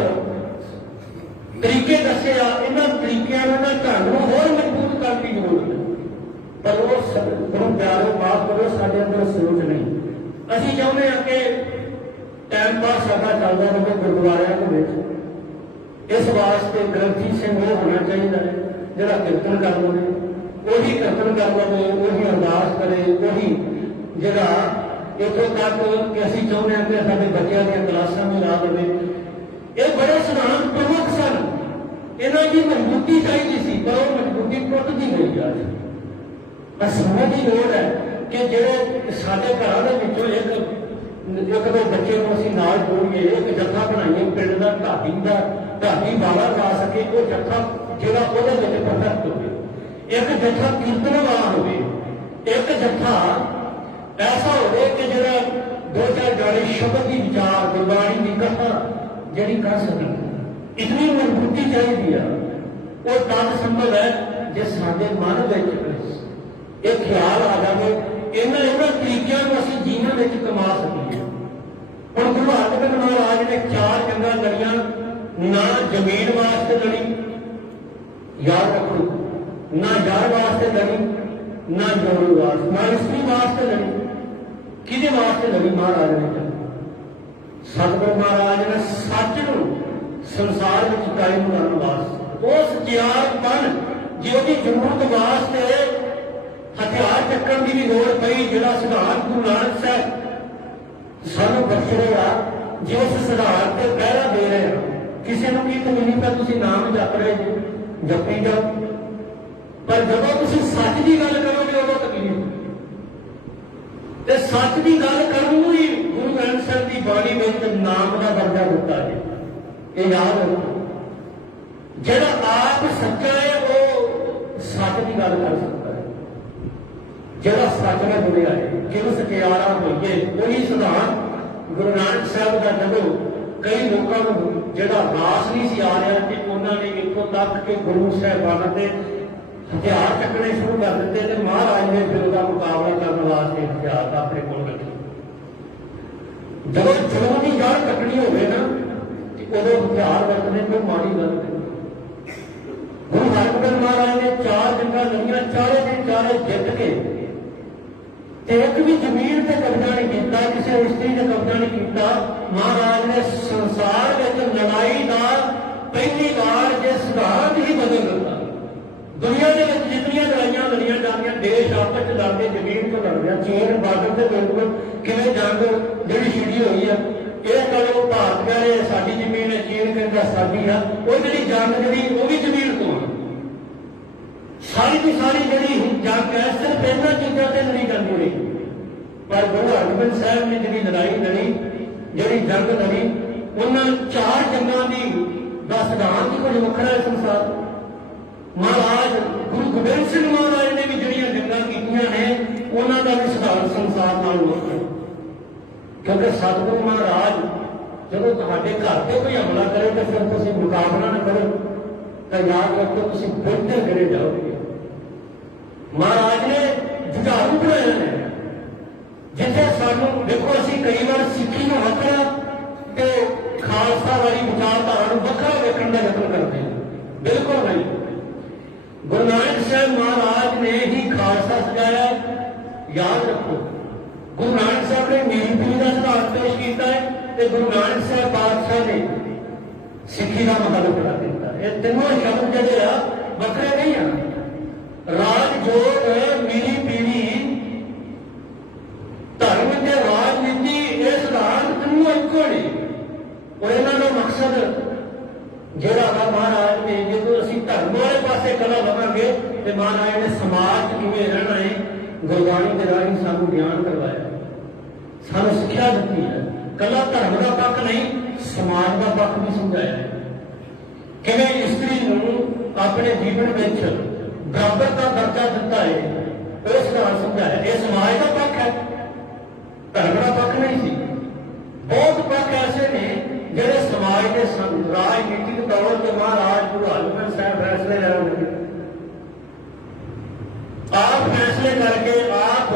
तरीके दसे आ, इन्हां तरीकिਆਂ ਨਾਲ ਢੰਗ ਨੂੰ ਹੋਰ ਮਜ਼ਬੂਤ ਕਰਨ ਦੀ ਜ਼ਰੂरत है। पर वो गुरु प्यारो माफ करो साडे अंदर सोच नहीं। ਅਸੀਂ ਚਾਹੁੰਦੇ ਹਾਂ कि टाइम पास साडा ਚੱਲਦਾ ਰਹੇ गुरुद्वारिਆਂ ਦੇ ਵਿੱਚ। इस वास्ते ग्रंथी सिंह वो होना चाहिए है जिहड़ा कीर्तन कर लवे, वही कीर्तन कर लवे, वही अरदास करे, वही जिहड़ा इत्थों तक कि असीं चाहुंदे हां कि साडे बच्चों दी क्लासां में ला लवे। ये बड़े सिद्धांत प्रमुख सन, इन्हां दी मजबूती चाहिए सी, पर वो मजबूती टुटदी गई। अज समझ की लोड़ है कि जिहड़े साडे घरां दे विचों एक दो बच्चे को असीं नाल जोड़ीए, एक जत्था बनाईए पिंड दा, ढाडी बाबा गा सके, वो जत्था जिहड़ा ओहदे विच परफेक्ट होवे, एक जत्था कीर्तन वाला होवे, एक जत्था ऐसा होवे कि जिहड़ा दो चार गाने शब्द की विचार गुरबाणी की कथा जिहड़ी कर सकन। इतनी मजबूती चाहिए है। वो तद संभव है जे साडे मन विच एक ख्याल आ जाए, इन्हां तरीकों को असीं जीवन में कमा सकीए। हुण गुरु हरगोबिंद महाराज ने चार जंगां लड़ियां, ना जमीन वास्ते लड़ी, याद रखो, ना जड़ वास्ते लड़ी, ना जोड़ वास्ते, ना इस्त्री वास्ते लड़ी। किहदे वास्ते लड़ी? महाराज ने, सतगुरु महाराज ने सच नूं संसार में कायम करने वास्ते, उस जियारपन जिहदी जरूरत वास्ते हथियार चक्कण की भी लोड़ पई, जिहड़ा सिद्धांत गुरु नानक साहब सानू बख्श रहे आ, जिस सिद्धांत ते पहरा दे रहे हैं। किसी को की तकलीफ है, तुसीं नाम जप रहे जी, जपी जाओ, पर जब तुसीं सच की गल करोगे उदों तकलीफ। ते सच की गल करन नूं ही गुरु ग्रंथ साहिब की बाणी में नाम का दर्जा दिता है। ये याद रखो, जिहड़ा आप सच्चा है वो सच की गल कर सकता है, जिहड़ा सच में जुड़िया है, जिस सचियारा होइए। वही सिद्धांत गुरु नानक साहब का जदों कई लोगों को जिहड़ा रास नहीं सी आ रहा कि उन्होंने इत्थों तक कि गुरु साहिबाना के हथियार चकने शुरू कर दिते, तो महाराज ने फिर उसका मुकाबला करने वास्ते हथियार अपने कोल रखे। जब जुल्म की जड़ कटनी होवे ना, उदों हथियार वरतने कोई माड़ी गल नहीं। गुरु हरगोबिंद महाराज ने चार जंगां लड़ियां, चारे दिन चारे जित के, एक भी जमीन से कब्जा नहीं किया, किसी रिश्ते से कब्जा नहीं किया। महाराज ने संसार में लड़ाई का पहली बार जो सिद्धांत ही बदल दिता। दुनिया के जितनियां लड़ाइयां लड़ियां जांदियां, देश आपस में लड़ते, जमीन को लड़ते, चीन बार्डर से बिल्कुल किवें जंग जिहड़ी छिड़ी हुई है, ये कहो भारत कह रहे साडी जमीन है, चीन कहता साडी है, वो जिहड़ी जंग जिहड़ी वो भी जमीन तो है। सारी की सारी जिहड़ी जंग है सिर्फ इन्हां चीज़ों ते लड़ी जाती रही। पर गुरु हरगोबिंद साहब ने जिहड़ी लड़ाई लड़ी, जिहड़ी जंग लड़ी, उन्हां चार जंगां दी दा सिद्धांत ही कुछ वखरा है संसार। महाराज गुरु गोबिंद सिंह महाराज ने भी जिहड़ियां जंगां कीतियां ने, उन्हां दा भी सिद्धांत संसार नाल वखरा, क्योंकि सतगुरु महाराज जदों तुहाडे घर ते कोई हमला करे तो फिर तुसीं मुकाबला ना करो, तो याद रखो तुसीं बिल्कुल गिरे जाओगे। महाराज ने जुझारू बनाया है, जिथे सानू देखो असीं कई बार सिੱਖੀ ਨੂੰ हथरा ते खालसा वाली विचारधारा ਨੂੰ ਵੱਖਰਾ ਵੇਖਣ ਦਾ ਯਤਨ करते हैं, बिल्कुल नहीं। गुरु नानक साहब महाराज ने ही खालसा सजाया। याद रखो, गुरु नानक साहब ने मीरी पीरी का सिद्धांत पेश किया है, तो गुरु नानक साहब पातशाह ने सिੱਖੀ का मतलब खड़ा किया। ये तीनों शब्द जिहड़े आ ਵੱਖਰੇ नहीं हैं। राजयोग मीरी पीरी धर्म के राजनीति ये सिद्धांत तीनों इको ने, और इन्हों का मकसद जिहड़ा वा महाराज ने जो असीं धर्म वाले पासे कला लवांगे तो महाराज ने समाज किवें रहना है, गुरबाणी के राही सानू ज्ञान करवाया, सानू सिक्ख्या दी है। कला धर्म का पक्ष नहीं, समाज का पक्ष भी समझाया है। किवें इस्त्री नूं अपने जीवन में बराबर का दर्जा दिता है, उस सिद्धांत समझाया। यह समाज का पक्ष है, धर्म का पक्ष नहीं सी। बहुत पक्ष ऐसे ने ਜਿਹੜੇ ਸਮਾਜ ਦੇ ਰਾਜਨੀਤਿਕ ਤੌਰ ਤੇ ਮਹਾਰਾਜ ਗੁਰੂ ਹਰਗੋਬਿੰਦ ਸਾਹਿਬ ਫੈਸਲੇ ਲੈਣ ਲੱਗੇ। आप फैसले करके आप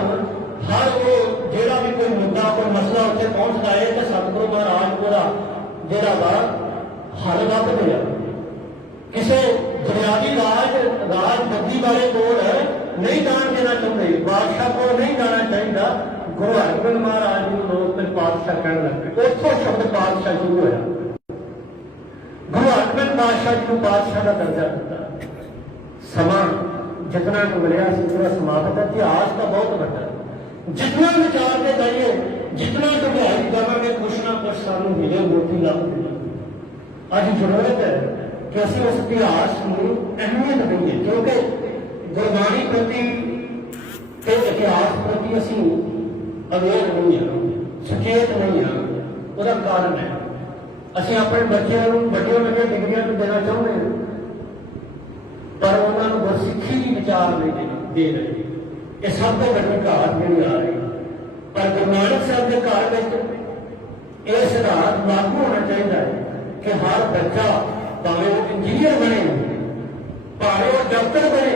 हर वो जेड़ा भी कोई मुद्दा कोई मसला उत्थे पहुंचता है तो सतगुरु महाराज को जेड़ा वा हल लभ दिया। किसी बुनियादी राजगद्दी वाले कोल नहीं जान देना चाहते, बादशाह को नहीं जाना चाहिए। गुरु हरगोबिंद महाराज को लोग फिर पातशाह कहने लगे, उतो शब्द पातशाह शुरू होया। गुरु हरगोबिंद पातशाह जी को पातशाह का दर्जा दिता। समा जितना को मिलया पूरा समाप्त है। इतिहास का बहुत बड़ा है। जितना विचारते जाइए, जितना ढुलाई करेंगे, कुछ ना कुछ सानू मिले मोती लभ मिले। अज जरूरत है कि असं उस इतिहास को अहमियत देंगे, क्योंकि गुरबाणी प्रति इतिहास प्रति असी अवेयर नहीं हाँ, सचेत नहीं हाँ। उसका कारण है असं अपने बच्चों को वड्डिया वड्डिया डिग्रियां देना चाहते हैं, पर उन्होंने गुरसिੱਖੀ की विचार नहीं दे रहे। ये सब तो बड़ी घाट नहीं आ रही। पर गुरु नानक साहब के घर में यह सिद्धांत लागू होना चाहिए कि हर बच्चा भावे वो इंजीनियर बने, भावे वो डॉक्टर बने,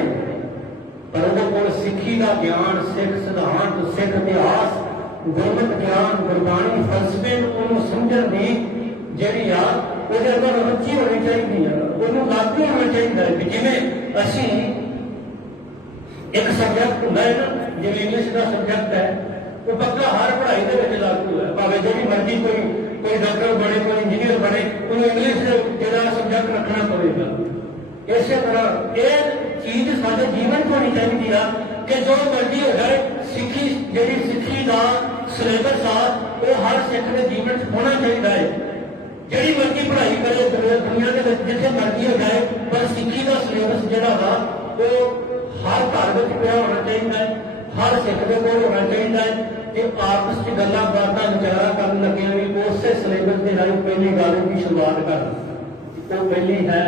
पर वो सिੱਖੀ का ज्ञान, सिख सिद्धांत, सिख इतिहास, गुरमत ज्ञान, गुरबाणी फलसफे को समझने की जी आ अंदर रुचि होनी चाहिए है, उन्होंने लागू होना चाहिए है। जिमें असी एक सबजैक्ट होंगे ना, जिमें इंग्लिश का सबजैक्ट है, वो पक्का हर पढ़ाई के लागू है। भावे जी मर्जी कोई डॉक्टर बने, कोई इंजीनियर बने, उन्हें इंग्लिश जो सबजैक्ट रखना पड़ेगा। इस तरह ये चीज सारे जीवन को होनी चाहिए है कि जो मर्जी हो जाए, सिੱਖੀ जी सिੱਖੀ का सिलेबस आ वो हर सिख के जीवन होना चाहिए है। जी मर्जी पढ़ाई करे दुनिया के जिथे मर्जी हो जाए, पर सिੱਖੀ का सिलेबस जोड़ा वा वो हर घर में पिया होना चाहिए है, हर सिख के कोल होना चाहिए है कि आपस में गल्लां बातां विचारा करन लगे भी उस सिलेबस के राही पहली गल की शुरुआत कर। तो पहली है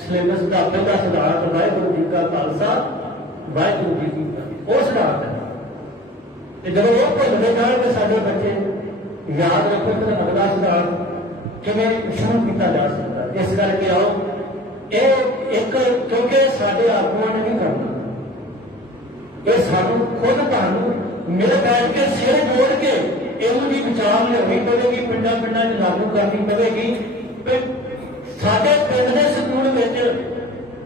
सिलेबस का पहला सिद्धांत वाहिगुरू जी का खालसा वाहिगुरू जी की फतेह। वो सिद्धांत है जब वो भुलते जाए तो साडे बच्चे याद रखो कि अगला सिद्धांत किमें शुरू किया जा सकता है। इस करके आओ ये एक, क्योंकि साडे आगुआं ने नहीं करना, ये सानू खुद तुहानू मिल बैठ के सिर जोड़ के इहो जी विचार लियाउणी पवेगी, पिंडां पिंडां च लागू करनी पवेगी। साडे पिंड दे स्कूल विच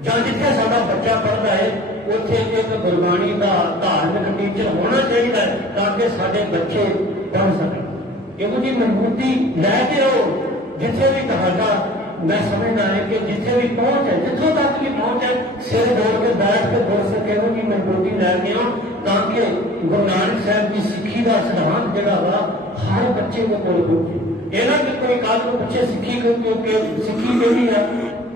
जां जिथे साडा बच्चा पढ़दा है उत्थे एक गुरबाणी का धार्मिक टीचर होना चाहिए ताकि साडे बच्चे पढ़ सकन। इहो जी मजबूती लैके आओ जिथे भी कहागा। मैं समझना है कि जिथे भी पहुंच है, जिथों तक भी पहुंच है, सिर जोड़ के बैठ के बोल सके कि मजबूती लैके आओ ताकि गुरु नानक साहब की सिੱਖੀ का सिद्धांत जोड़ा वा हर बच्चे को कोल पहुंचे। ये ना कि कोई कल को बच्चे सिੱਖੀ क्योंकि सिੱਖੀ जी है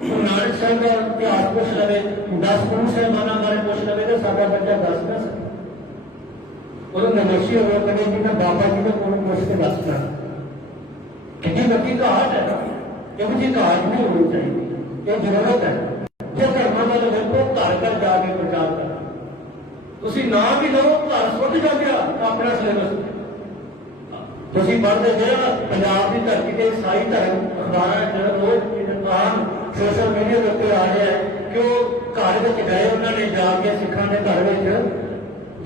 गुरु नानक साहब का इतिहास पूछ लवे, 10 गुरु साहिबाना बारे पूछ लवे तो साडा बच्चा दस ना सके। उन्होंने नमोशी हो कभी जी ने बाबा जी को कोल पूछ के दसना कितनी बड़ी घाट है। ਇਹੋ ਜਿਹੀ ਘਾਟ नहीं होनी चाहिए, ये जरूरत है। जो धर्मां वाले देखो घर घर जाके प्रचार कर, तुसी ना भी लो घर सुट जाते अपना सिलेबस। तुसी पढ़ते जो पंजाब की धरती के ईसाई धर्म अखबार रोज आम सोशल मीडिया के उत्ते आ रहा है कि वो घर में गए, उन्होंने जाके सिखां के घर में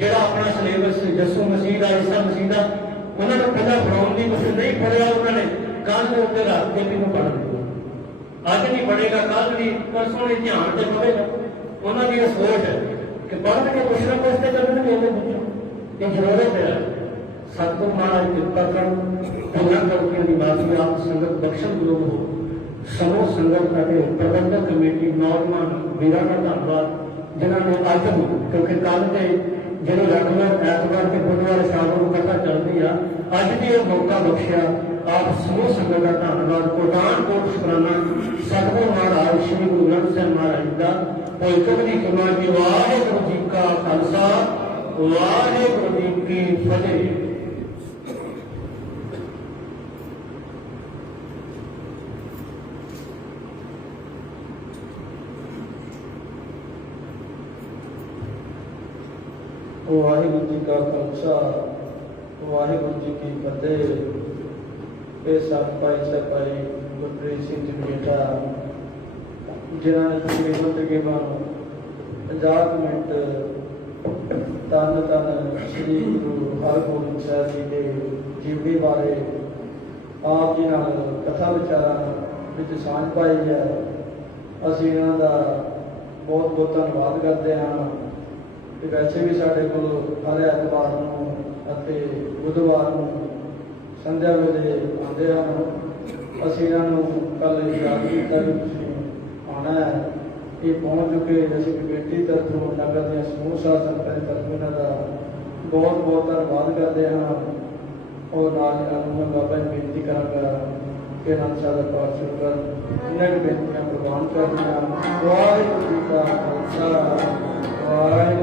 जो अपना सिलेबस यस्सु मसीह का, ईसा मसीह का उन्होंने पहला पढ़ाने की कोशिश नहीं पढ़िया, उन्होंने कल के उत्ते रख के भी पढ़ दिया। अज नहीं पढ़ेगा, कल भी परसों नहीं ध्यान से पढ़ेगा। उन्होंने ये सोच है कि पढ़ के कुछ ना कुछ तो करने ये जरूरत है। सतगुरु महाराज कृपा कर पूरा करके निवासी आप संगत बख्शन लोग हो, समूह संगत के प्रबंधक कमेटी नौजवान वीरां का धन्यवाद जिन्होंने अज क्योंकि कल के जो रेगुलर ऐतवार के बुधवार शाम को कथा चलती है, अज भी यह मौका बख्शिया आप समूह संगत का धन्यवाद कोटानकोट शुकराना सतगुरु महाराज श्री गुरु ग्रंथ साहिब महाराज का कोई की कमा की। वाहिगुरू जी का खालसा वाहिगुरू जी की फतेह। वाहिगुरू जी का खालसा वाहिगुरू जी की फतेह। ਇਹ ਸਭ ਭਾਈ ਗੁਰਪ੍ਰੀਤ ਸਿੰਘ ਜੀ ਬੇਟਾ ਜਿਨ੍ਹਾਂ ਨੇ ਤਕਰੀਬਨ 50 ਮਿੰਟ ਤਨ ਸ੍ਰੀ ਗੁਰੂ ਹਰਗੋਬਿੰਦ ਸਾਹਿਬ ਜੀ ਦੇ ਜੀਵਨੀ ਬਾਰੇ ਆਪ ਜੀ ਨਾਲ ਕਥਾ ਵਿਚਾਰਾਂ ਵਿੱਚ ਸਾਂਝ ਪਾਈ ਹੈ। ਅਸੀਂ ਇਹਨਾਂ ਦਾ ਬਹੁਤ ਬਹੁਤ ਧੰਨਵਾਦ ਕਰਦੇ ਹਾਂ ਕਿ ਵੈਸੇ ਵੀ ਸਾਡੇ ਕੋਲ ਹਰ ਐਤਵਾਰ ਨੂੰ ਅਤੇ ਬੁੱਧਵਾਰ ਨੂੰ ਸੰਧਿਆ ਵੇਲੇ ਆਉਂਦੇ ਹਨ। ਅਸੀਂ ਇਹਨਾਂ ਨੂੰ ਕੱਲ੍ਹ ਯਾਦ ਕੀਤਾ ਵੀ ਤੁਸੀਂ ਆਉਣਾ ਹੈ। ਇਹ ਪਹੁੰਚ ਚੁੱਕੇ। ਅਸੀਂ ਕਮੇਟੀ ਤਰਫੋਂ ਨਗਰ ਦੀਆਂ ਸਮੂਹ ਸਾਧ ਸੰਗਤਾਂ ਦੀ ਤਰਫੋਂ ਇਹਨਾਂ ਦਾ ਬਹੁਤ ਬਹੁਤ ਧੰਨਵਾਦ ਕਰਦੇ ਹਾਂ। ਔਰ ਨਾਲ ਇਹਨਾਂ ਨੂੰ ਮੈਂ ਬਾਬਾ ਜੀ ਬੇਨਤੀ ਕਰਾਂਗਾ ਕਿ ਆਨੰਦ ਸਾਹਿਬ ਦਾ ਪਾਠ ਸ਼ੁਰੂ ਕਰ ਇਹਨਾਂ ਨੂੰ ਬੇਨਤੀਆਂ ਪ੍ਰਵਾਨ ਕਰਦੀਆਂ। ਵਾਹਿਗੁਰੂ ਜੀ ਕਾ ਖਾਲਸਾ ਵਾਹਿਗੁਰੂ